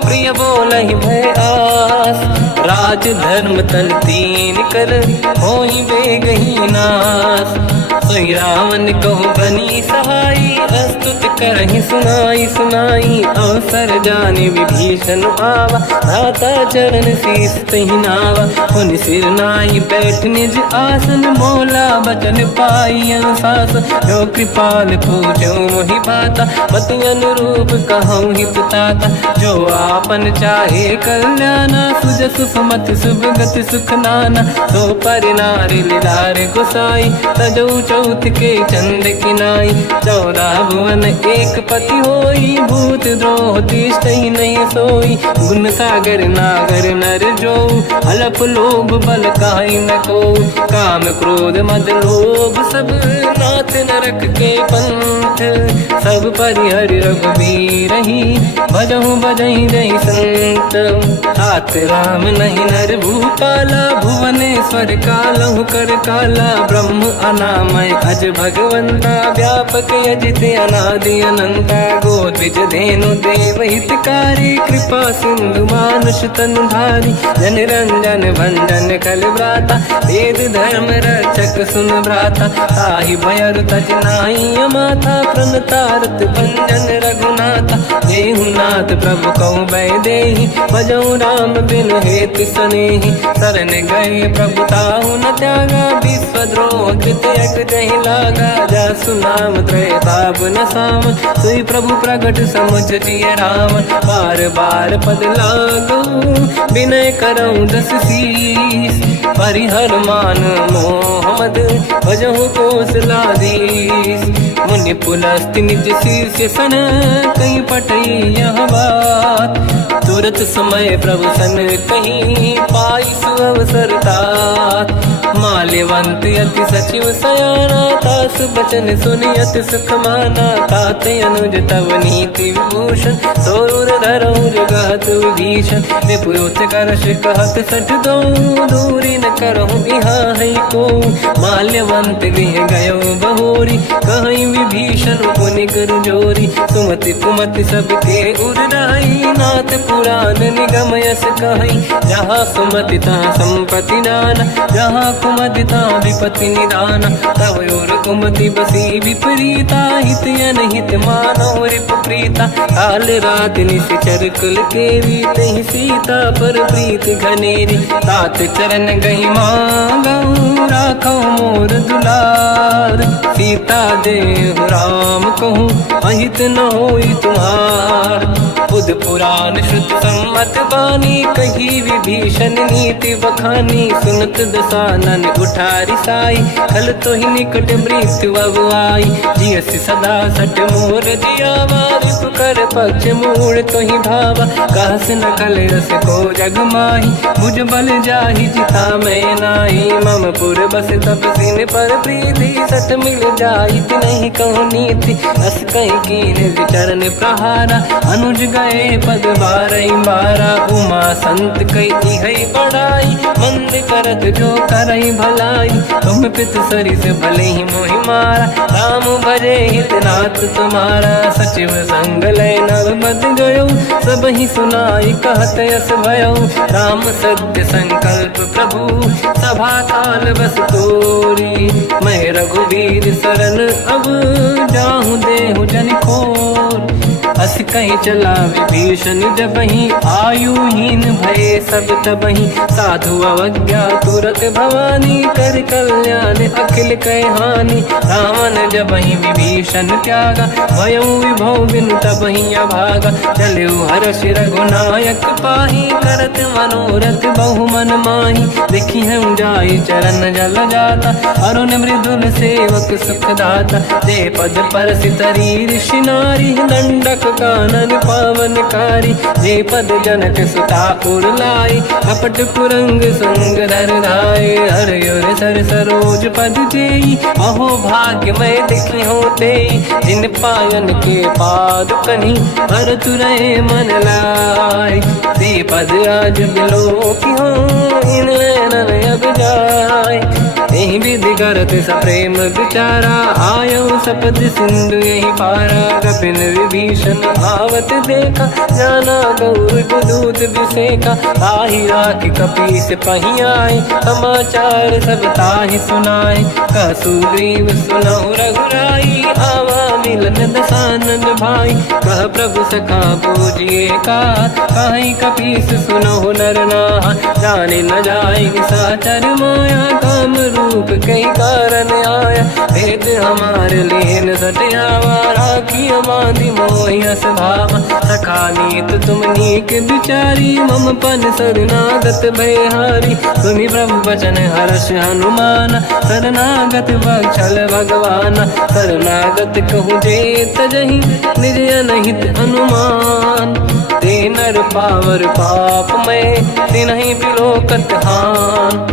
प्रिय बोलहि भय आस राज धर्म तन तीन कर होई बेगही नास सोई रावण कहु बनी सहाई अस्तुत करहि सुनाई सुनाई अवसर जाने विभीषण आवा धाता चरण शीस तहि नावा पुनि सिर नाई बैठ निज आसन मोला बचन पाई अनुशास जो कृपाल पूजो मोहि बाता मति अनुरूप कहूँ हित ताता जो आपन चाहे कल्याणा सुजस सुमति शुभ गति सुख नाना सो पर नारी लीलार गोसाई तजौ चौथ के चंद किनाई 14 भुवन एक पति होई भूत द्रोह तिष्ठहि नहीं सोई गुण सागर नागर नर जो अलप लोभ बल काहि न को काम क्रोध मद लोभ सब नाथ नरक के पंथ सब परिहरि रघुबीर ही भजहु बजहि रहि संत हाथ राम नहीं नर भूपाला भुवनेश्वर कालहु कर काला ब्रह्म अनामय अज भगवंता व्यापक अजित अनादि अनंता गोद्विज धेनु देव हितकारी कृपा सिंधु मानुष तनु धारी जन रंजन भंजन कल व्राता वेद धर्म रक्षक सुन भ्राता ताहि भयर तज नाहि माथा प्रणतारत भंजन रघुनाथा जेहु नाथ प्रभु कहु भय देहि भजहु राम बिनु हेतु सनेहि शरण गए प्रभु ताहु न त्यागा विश्वद्रोह कृत यज्ञ जहि लागा जासु नाम त्रयताप न साम सोई प्रभु प्रगट समुझ जिय राम बार बार पद लागू विनय करऊँ 10 शीस परिहर मान मोहम्मद भजहु कौशलाधीश मुनि पुलस्त्य निज शीर्ष सन कहीं पटई यह बात तुरत समय प्रभु सन कहीं पाई सुअवसर तात माल्यवंत अति सचिव सयाना, तास बचन सुनि अति सुख माना। ताते अनुज तव नीति विभूषण, सोर धरऊ जगत विभीषण। विपुत करश कहत सठ दो, दूरी न करहु यहाँ है को। माल्यवंत गृह गयो बहोरी, कहीं विभीषण पुनि कर जोरी। सुमति कुमति सबके उरनाई, नाथ पुराण निगम यस कहीं। जहाँ सुमति तहाँ संपत्ति नाना, जहाँ कुमति तहाँ विपत्ति निदाना। तव और कुमति बसी विपरीता, हित अनहित मानव रिप प्रीता। काल रात निश्चर कुल केरी, तहि सीता पर प्रीत घनेरी। तात चरण गही मांगऊ, राखो मोर दुलार। सीता देहु राम कहूँ, अहित न होई तुम्हार। बुध पुराण श्रुत सम्मत बानी, कही विभीषण नीति बखानी। सुनत दसानन उठारी साई, खल तो ही निकट मृत्यु अब आई। जियसि सदा सट मोर जियावा, रिपु कर पक्ष मूड़ तो ही भावा। कहस न कल रस को जग माही, भुज बल जाहि जिता मैं नाही। मम पुर बस तप सिन पर प्रीति, सत मिल जाई नहीं कहूँ नीति। अस कहीं कीन विचरण प्रहारा, अनुज गए पद बारई बारा। उमा संत कई है बड़ाई, मंद करत जो करई भलाई। तुम पित सरिस भले ही मोहि मारा, राम भजे हितनाथ तुम्हारा। सचिव संग लय नव बद गयो, सब ही सुनाई कहत यस भयो। राम सत्य संकल्प प्रभु, सभा काल बस तोरी। मैं रघुवीर शरण अब, जाहूँ देहु जन खोर। अस कहीं चला विभीषण जबहि, आयुहीन भये सब तबहि। साधु अवज्ञा तुरत भवानी, कर कल्याण अखिल कह हानि। रावण जबहि विभीषण त्यागा, भयउ विभव बिनु तबहि अभागा। चलऊ हर्ष रघुनायक पाहि, करत मनोरथ बहु मन माहि। देखी हूँ जाई चरण जल जाता, अरुण मृदुल सेवक सुख दाता। दे पद पर सितरी ऋषि नारी, दंडक कानन पावनकारी। जे पद जनक सुता उर लाई, कपट कुरंग संग धर धाय। हर सर सरोज पद जेई, अहो भाग्य मैं देखी होते। जिन पायन के पाद कहीं, हर तुरय मन लाय। दे पद आज बिलो की हो, इन नैनन अब जाय। यही विधि करत सप्रेम विचारा, आयो सपद सिंधु यही पारा। कपिन विभीषण आवत देखा, जाना गौर दूत विसेका। ताहि राखि कपीस पही आए, समाचार सब ताहि सुनाए। कह सुग्रीव सुनहु रघुराई, आवा मिलन दसानन भाई। कह प्रभु सखा पूजिए का, कहीं कपीस सुनहु नर नाहा। जाने न जाएगी साचर माया, काम रूप कई कारण आया। भेद हमार लेन सटियावा, राखी बांधि मोहियस भावा। सखा नीत तुम नीक विचारी, मम पन शरणागत भयहारी। सुनि प्रभु वचन हर्ष हनुमान, शरणागत बक्षल भगवान। शरणागत कहूँ जे तजहि, निज अनहित हनुमान। ते नर पावर पाप में, तिन्हि बिलोकत हान।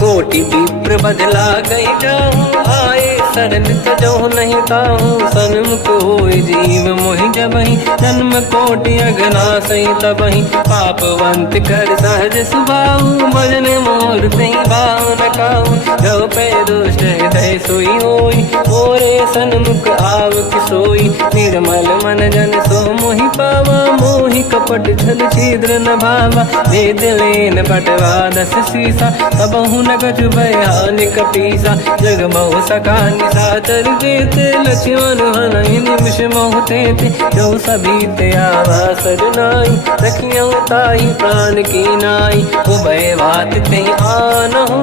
कोटि विप्र बदला गई जाऊँ, आए शरण तजो नहीं ताहूँ। सन्मुख होय जीव मोहि जबहि, जन्म कोटि अघनासहि तबहि। पापवंत कर सहज सुभाऊ, भजन मोर तहि भाव न काहू। जो पै दुष्ट हृदय सोई होई, मोरे सन्मुख आव कि सोई। निर्मल मन जन सो मोहि पावा, मोहि कपट छल छिद्र न भावा। भेद लेन बटवा दस सीसा, तबहु न कछु भयानि कपीसा। जग महु सका निशाचर जेते, लक्ष्मण हनहि निमिष महु तेते। जो सभी ते आवा सरनाई, रखियौ ताहि प्राण की नाई। उभय बात ते आनहु,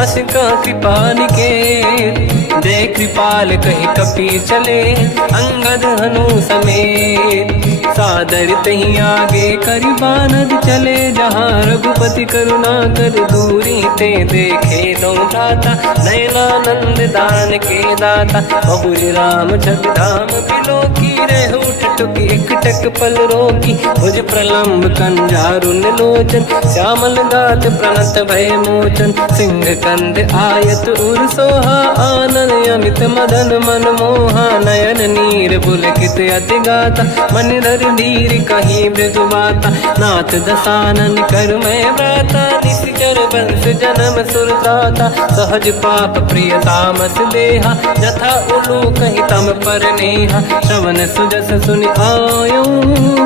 हस का कृपा निकेत। जय कृपाल कहि कपि चले, अंगद हनु समेत। सादर तही आगे करी बानर चले जहाँ रघुपति करुणा कर दूरी ते देखे दो भ्राता नयनानंद दान के दाता बहुरी राम छवि धाम बिलो की रह उठ टुकी एक टक पल रोकी भुज प्रलंब कंजारुन लोचन श्यामल गात प्रणत भय मोचन सिंह कंद आयत उर सोहा आनन अमित मदन मन मोहा नयन नीर पुलकित अति गाता मन धर धीर कहीं मृदु माता नाथ दसानन कर मैं व्राता निश्चर वंश जन्म सुरदाता सहज पाप प्रिय तामस देहा जथा उलू कहीं तम पर नेहा श्रवण सुजस सुनि आयो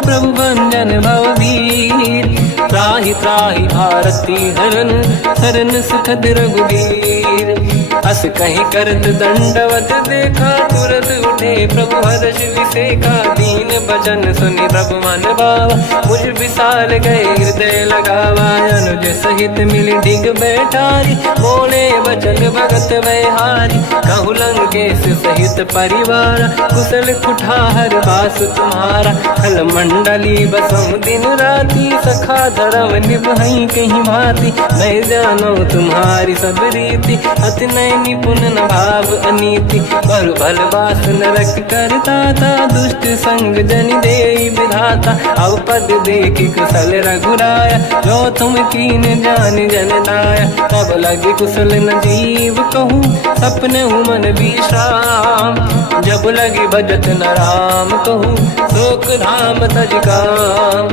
प्रभु भंजन भववीर त्राहि त्राहि आरती हरन सरन सुखद रघुवीर अस कहीं करत दंडवत देखा तुरत उठे प्रभु हर्ष विसेखा दीन भजन सुनि प्रभु मन भावा मुझ विशाल गए हृदय लगावा अनुज सहित मिल डिग बैठारी बोले बचन भगत वैहारी कहु लंकेश सहित परिवार कुशल कुठार बास तुम्हारा खल मंडली बसहु दिन राती सखा धर्म निभई कहीं भांति मैं जानो तुम्हारी सब रीति अति नय निपुण न भाव अनीति पर भल बास नरक करता था दुष्ट संग जन दे विधाता अब पद देखी कुशल रघुराया जो तुम कीन जान जन दाया तब लगे कुशल न जीव कहूँ सपने मन विश्राम जब लगे भजत न राम कहूँ शोक धाम तज काम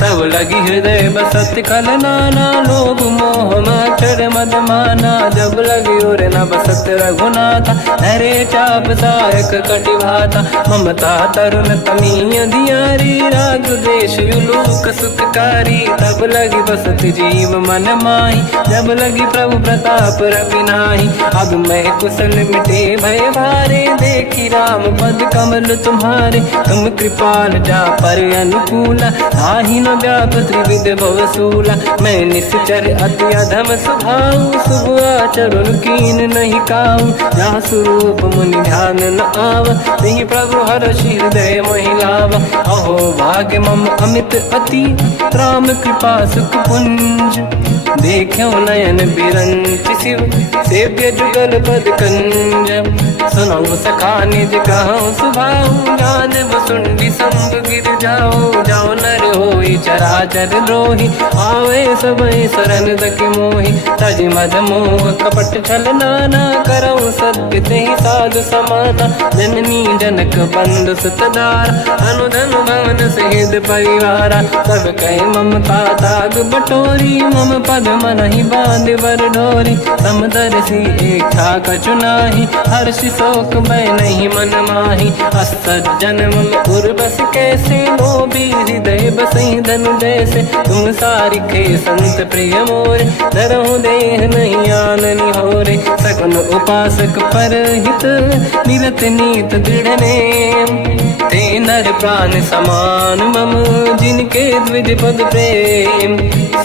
तब लगी हृदय बसत कल नाना लोभ मोह मच्छर मद माना जब लगी और न बसत रघुनाथा हरे चाप सायक कटिभाता ममता तरुण तमीय धियारी राग देश युलोक सुखकारी तब लगी बसत जीव मन माही जब लगी प्रभु प्रताप रवि नाही अब मैं कुशल मिटे भय भारे देखी राम पद कमल तुम्हारे तुम कृपाल जा पर अनुकूला आही न व्याप त्रिविध भवसूला मैं निश्चर अति अधम स्वभाव शुभ आचरण कीन नहीं काऊ जहाँ स्वरूप मुनि ध्यान न आव नहीं प्रभु हर्ष हृदय महिलावा अहो भाग्य मम अमित अति राम कृपा सुख पुंज देखो नयन बिरंच शिव सेव्य जुगल पद कंज सुनो सखा निज कहूँ सुभाऊ जान वसुंडी संग गिर जाओ जाओ नर होई चराचर द्रोही आवे सबई शरण दक मोहि तज मद मोह कपट छल नाना करऊँ सत्य तेहि साधु समाना जननी जनक बंधु सुतदार अनुधन भवन सहित परिवारा सब कहे ममता ताग बटोरी मम पद मन ही बांध बर डोरी समदर्शी इच्छा कछु नाही हर्ष शोक मैं नहीं मन माही असज्जन मम उर्वश कैसे लोभी हृदय बसई धनु जैसे तुम सारिखे संत प्रिय मोरे धरहु देह नहीं आननि होरे सगुन उपासक पर हित निरत नीत दृढ़ नेम ते नर प्राण समान मम जिनके द्विज पद प्रेम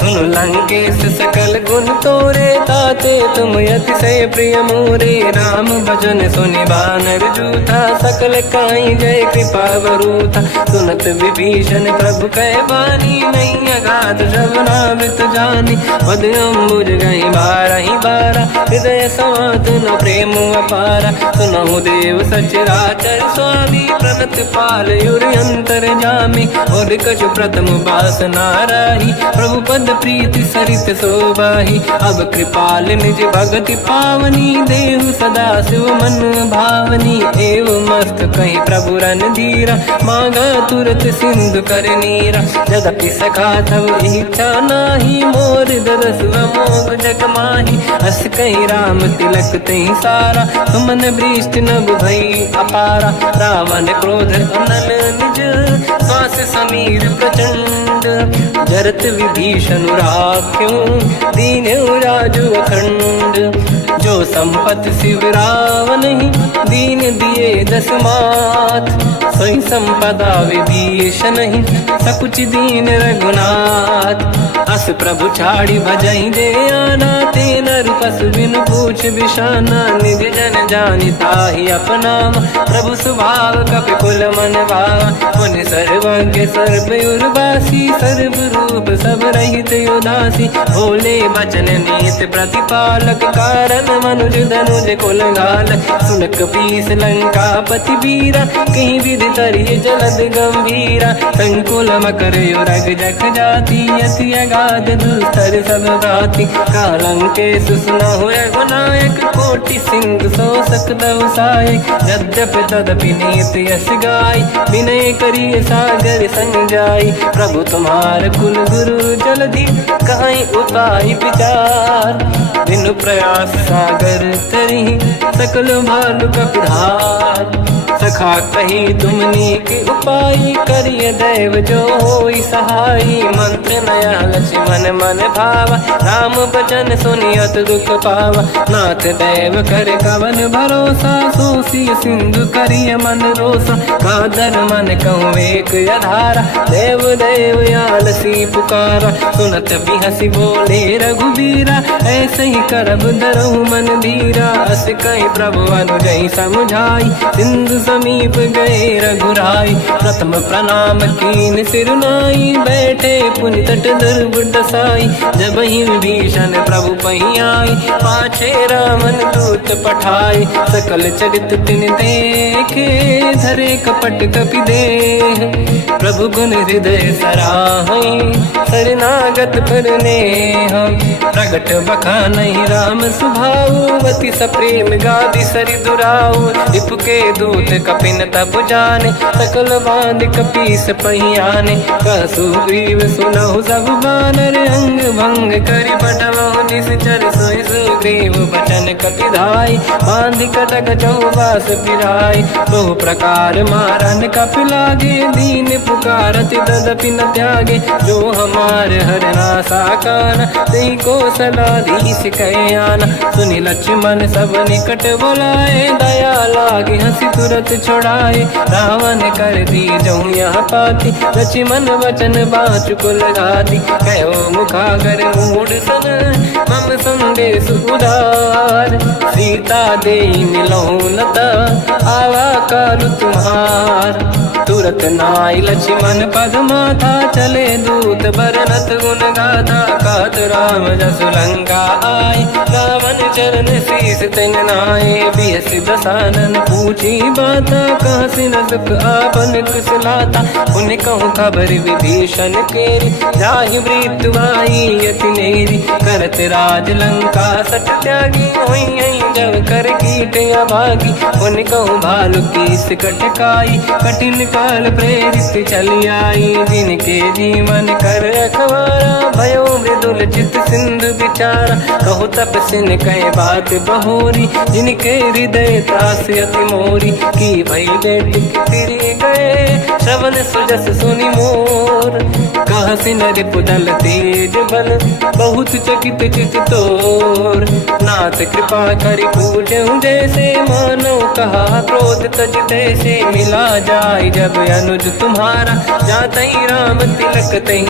सुन लंकेश सकल गुण तोरे ताते तुम अतिशय प्रिय मोरे राम भजन सुनि बानर जूथा सकल काई जय कृपा वरूथा सुनत विभीषण प्रभु कह बानी नहीं अगाध श्रवणामृत जानी पद अम्बुज गई बारहि बारा हृदय समात न प्रेम अपारा सुनहु देव सचराचर स्वामी प्रणत पाल युर अंतर जामी और कछु प्रथम बास नाराही प्रभु पद प्रीति सरित शोभाही अब कृपाल निज भगति पावनी देहु सदा शिव मन भावनी एव मस्त कहीं प्रभु रन धीरा मांगा तुरत सिंधु कर नीरा यद्यपि सखा तब इच्छा नाही मोर दरस मोग जग माही अस कहीं राम तिलक तही सारा तुमन वृष्ट नभ भई अपारा रावण क्रोध अनल निज श्वास समीर प्रचंड जरत विभीषण राख्यो दीन राजु अखंड जो जो संपत्ति शिवराव नहीं, दीन दिए 10 मात। सोई संपदा विभीष नहीं, सकुच दीन रघुनाथ। अस प्रभु छाड़ी भजई दे आना, तेन रूपस बिन पूछ बिशाना। निज जन जानि ताहि अपनाम, प्रभु स्वभाव कपि कुल मन भावा। मुनि सर्वज्ञ सर्व उर्वासी, सर्व रूप सब रहित उदासी। भोले बचन नीत प्रतिपालक, कारण मनुज धनुज कुल घाल। सुन कपीस लंका पति वीरा, कहीं विधि तरिय जलद गंभीरा। संकुल मकर युरग जख जाति, अति अगाध दुस्तर सब भाति। कालंकेश सुनहु रघुनायक, कोटि सिंधु सो सकदहु सहायक। यद्यपि तदपि नीत यस गाय, विनय करिय सागर सन जाई। प्रभु तुम्हार कुल गुरु जलधि, कहीं उपाय विचार। बिनु प्रयास सागर तरि, सकल भालु कपिधार। सखा कही तुमनी के उपाय, करिय दैव जो होई सहाई। मंत्र नया लक्ष्मण मन भावा, राम बचन सुनियत दुख पावा। नाथ दैव कर कवन भरोसा, सोसी सिंधु करिय मन रोसा। कादर मन कहूँ एक अधारा, देव देव आलसी पुकारा। सुनत बिहसी बोले रघुबीरा, ऐसे ही करब धरहु मन धीरा। अस कहीं प्रभु अनुजई समझाई, सिंधु समीप गए रघुराई। प्रथम प्रणाम कीन सिरुनाई, बैठे पुनि तट दुर्ब दसाई। जब ही विभीषण प्रभु पही आई, पाछे रामन दूत पठाई। सकल चरित तिन देखे, धरे कपट कपि देह। प्रभु गुण हृदय सराहै, शरणागत पर नेह। प्रगट बखानहि राम सुभाऊ, अति सप्रेम गादि सरि दुराऊ। रिपु के दूत कपिन तब जाने, सकल बांध कपीस पहियाने। कह सुग्रीव सुनहु सब बानर, अंग भंग करि बटवहु निश्चर। सोई सुग्रीव बचन कपिधाई, बांधि कटक चौबास फिराई। बहु प्रकार मारन कपि लागे, दीन पुकारति तदपि न त्यागे। जो हमार हरनासा काना, तेहि को सलाधीश कहे आना। सुनि लक्ष्मण सब निकट बोलाए, दया लागे हंसी तुरत छुड़ाए। रावण कर दी जऊँ यहाँ पाती, लक्ष्मण वचन बाँचु कुल घाती। कहो मुखागर मूढ़ सन, मम संदेश उदार। सीता देई मिलहु लता, आवा कालु तुम्हार। तुरत नाई लक्ष्मण पद माथा, चले दूत बरनत गुण गाथा। कहत राम जसु लंका आए, रावण चरण शीस तिन नाए। बिहसि दसानन पूछी बाता, कहसि न दुख आपन कुशलाता। पुनि कहूँ खबर विभीषण केरी, जाहि मृत्यु आई यति नेरी। करत राज लंका सट त्यागी, होई जब कर कीट अभागी। पुनि कहूँ भालु कीस कटकाई, कठिन काल प्रेरित चली आई। जिनके जीवन कर रखवारा, भयो मृदुल चित सिंधु विचारा। कहु तपसिन कह बात बहोरी, जिनके हृदय त्रास अति मोरी। की भई बेट फिरि गए, श्रवण सुजस सुनि मोर। कहसि नर पुदल तेज बल, बहुत चकित चित तोर। नाथ कृपा करि पूजहु जैसे, मानो कहा क्रोध तज तैसे। मिला जाय जब अनुज तुम्हारा, जातहि राम तिलक तहि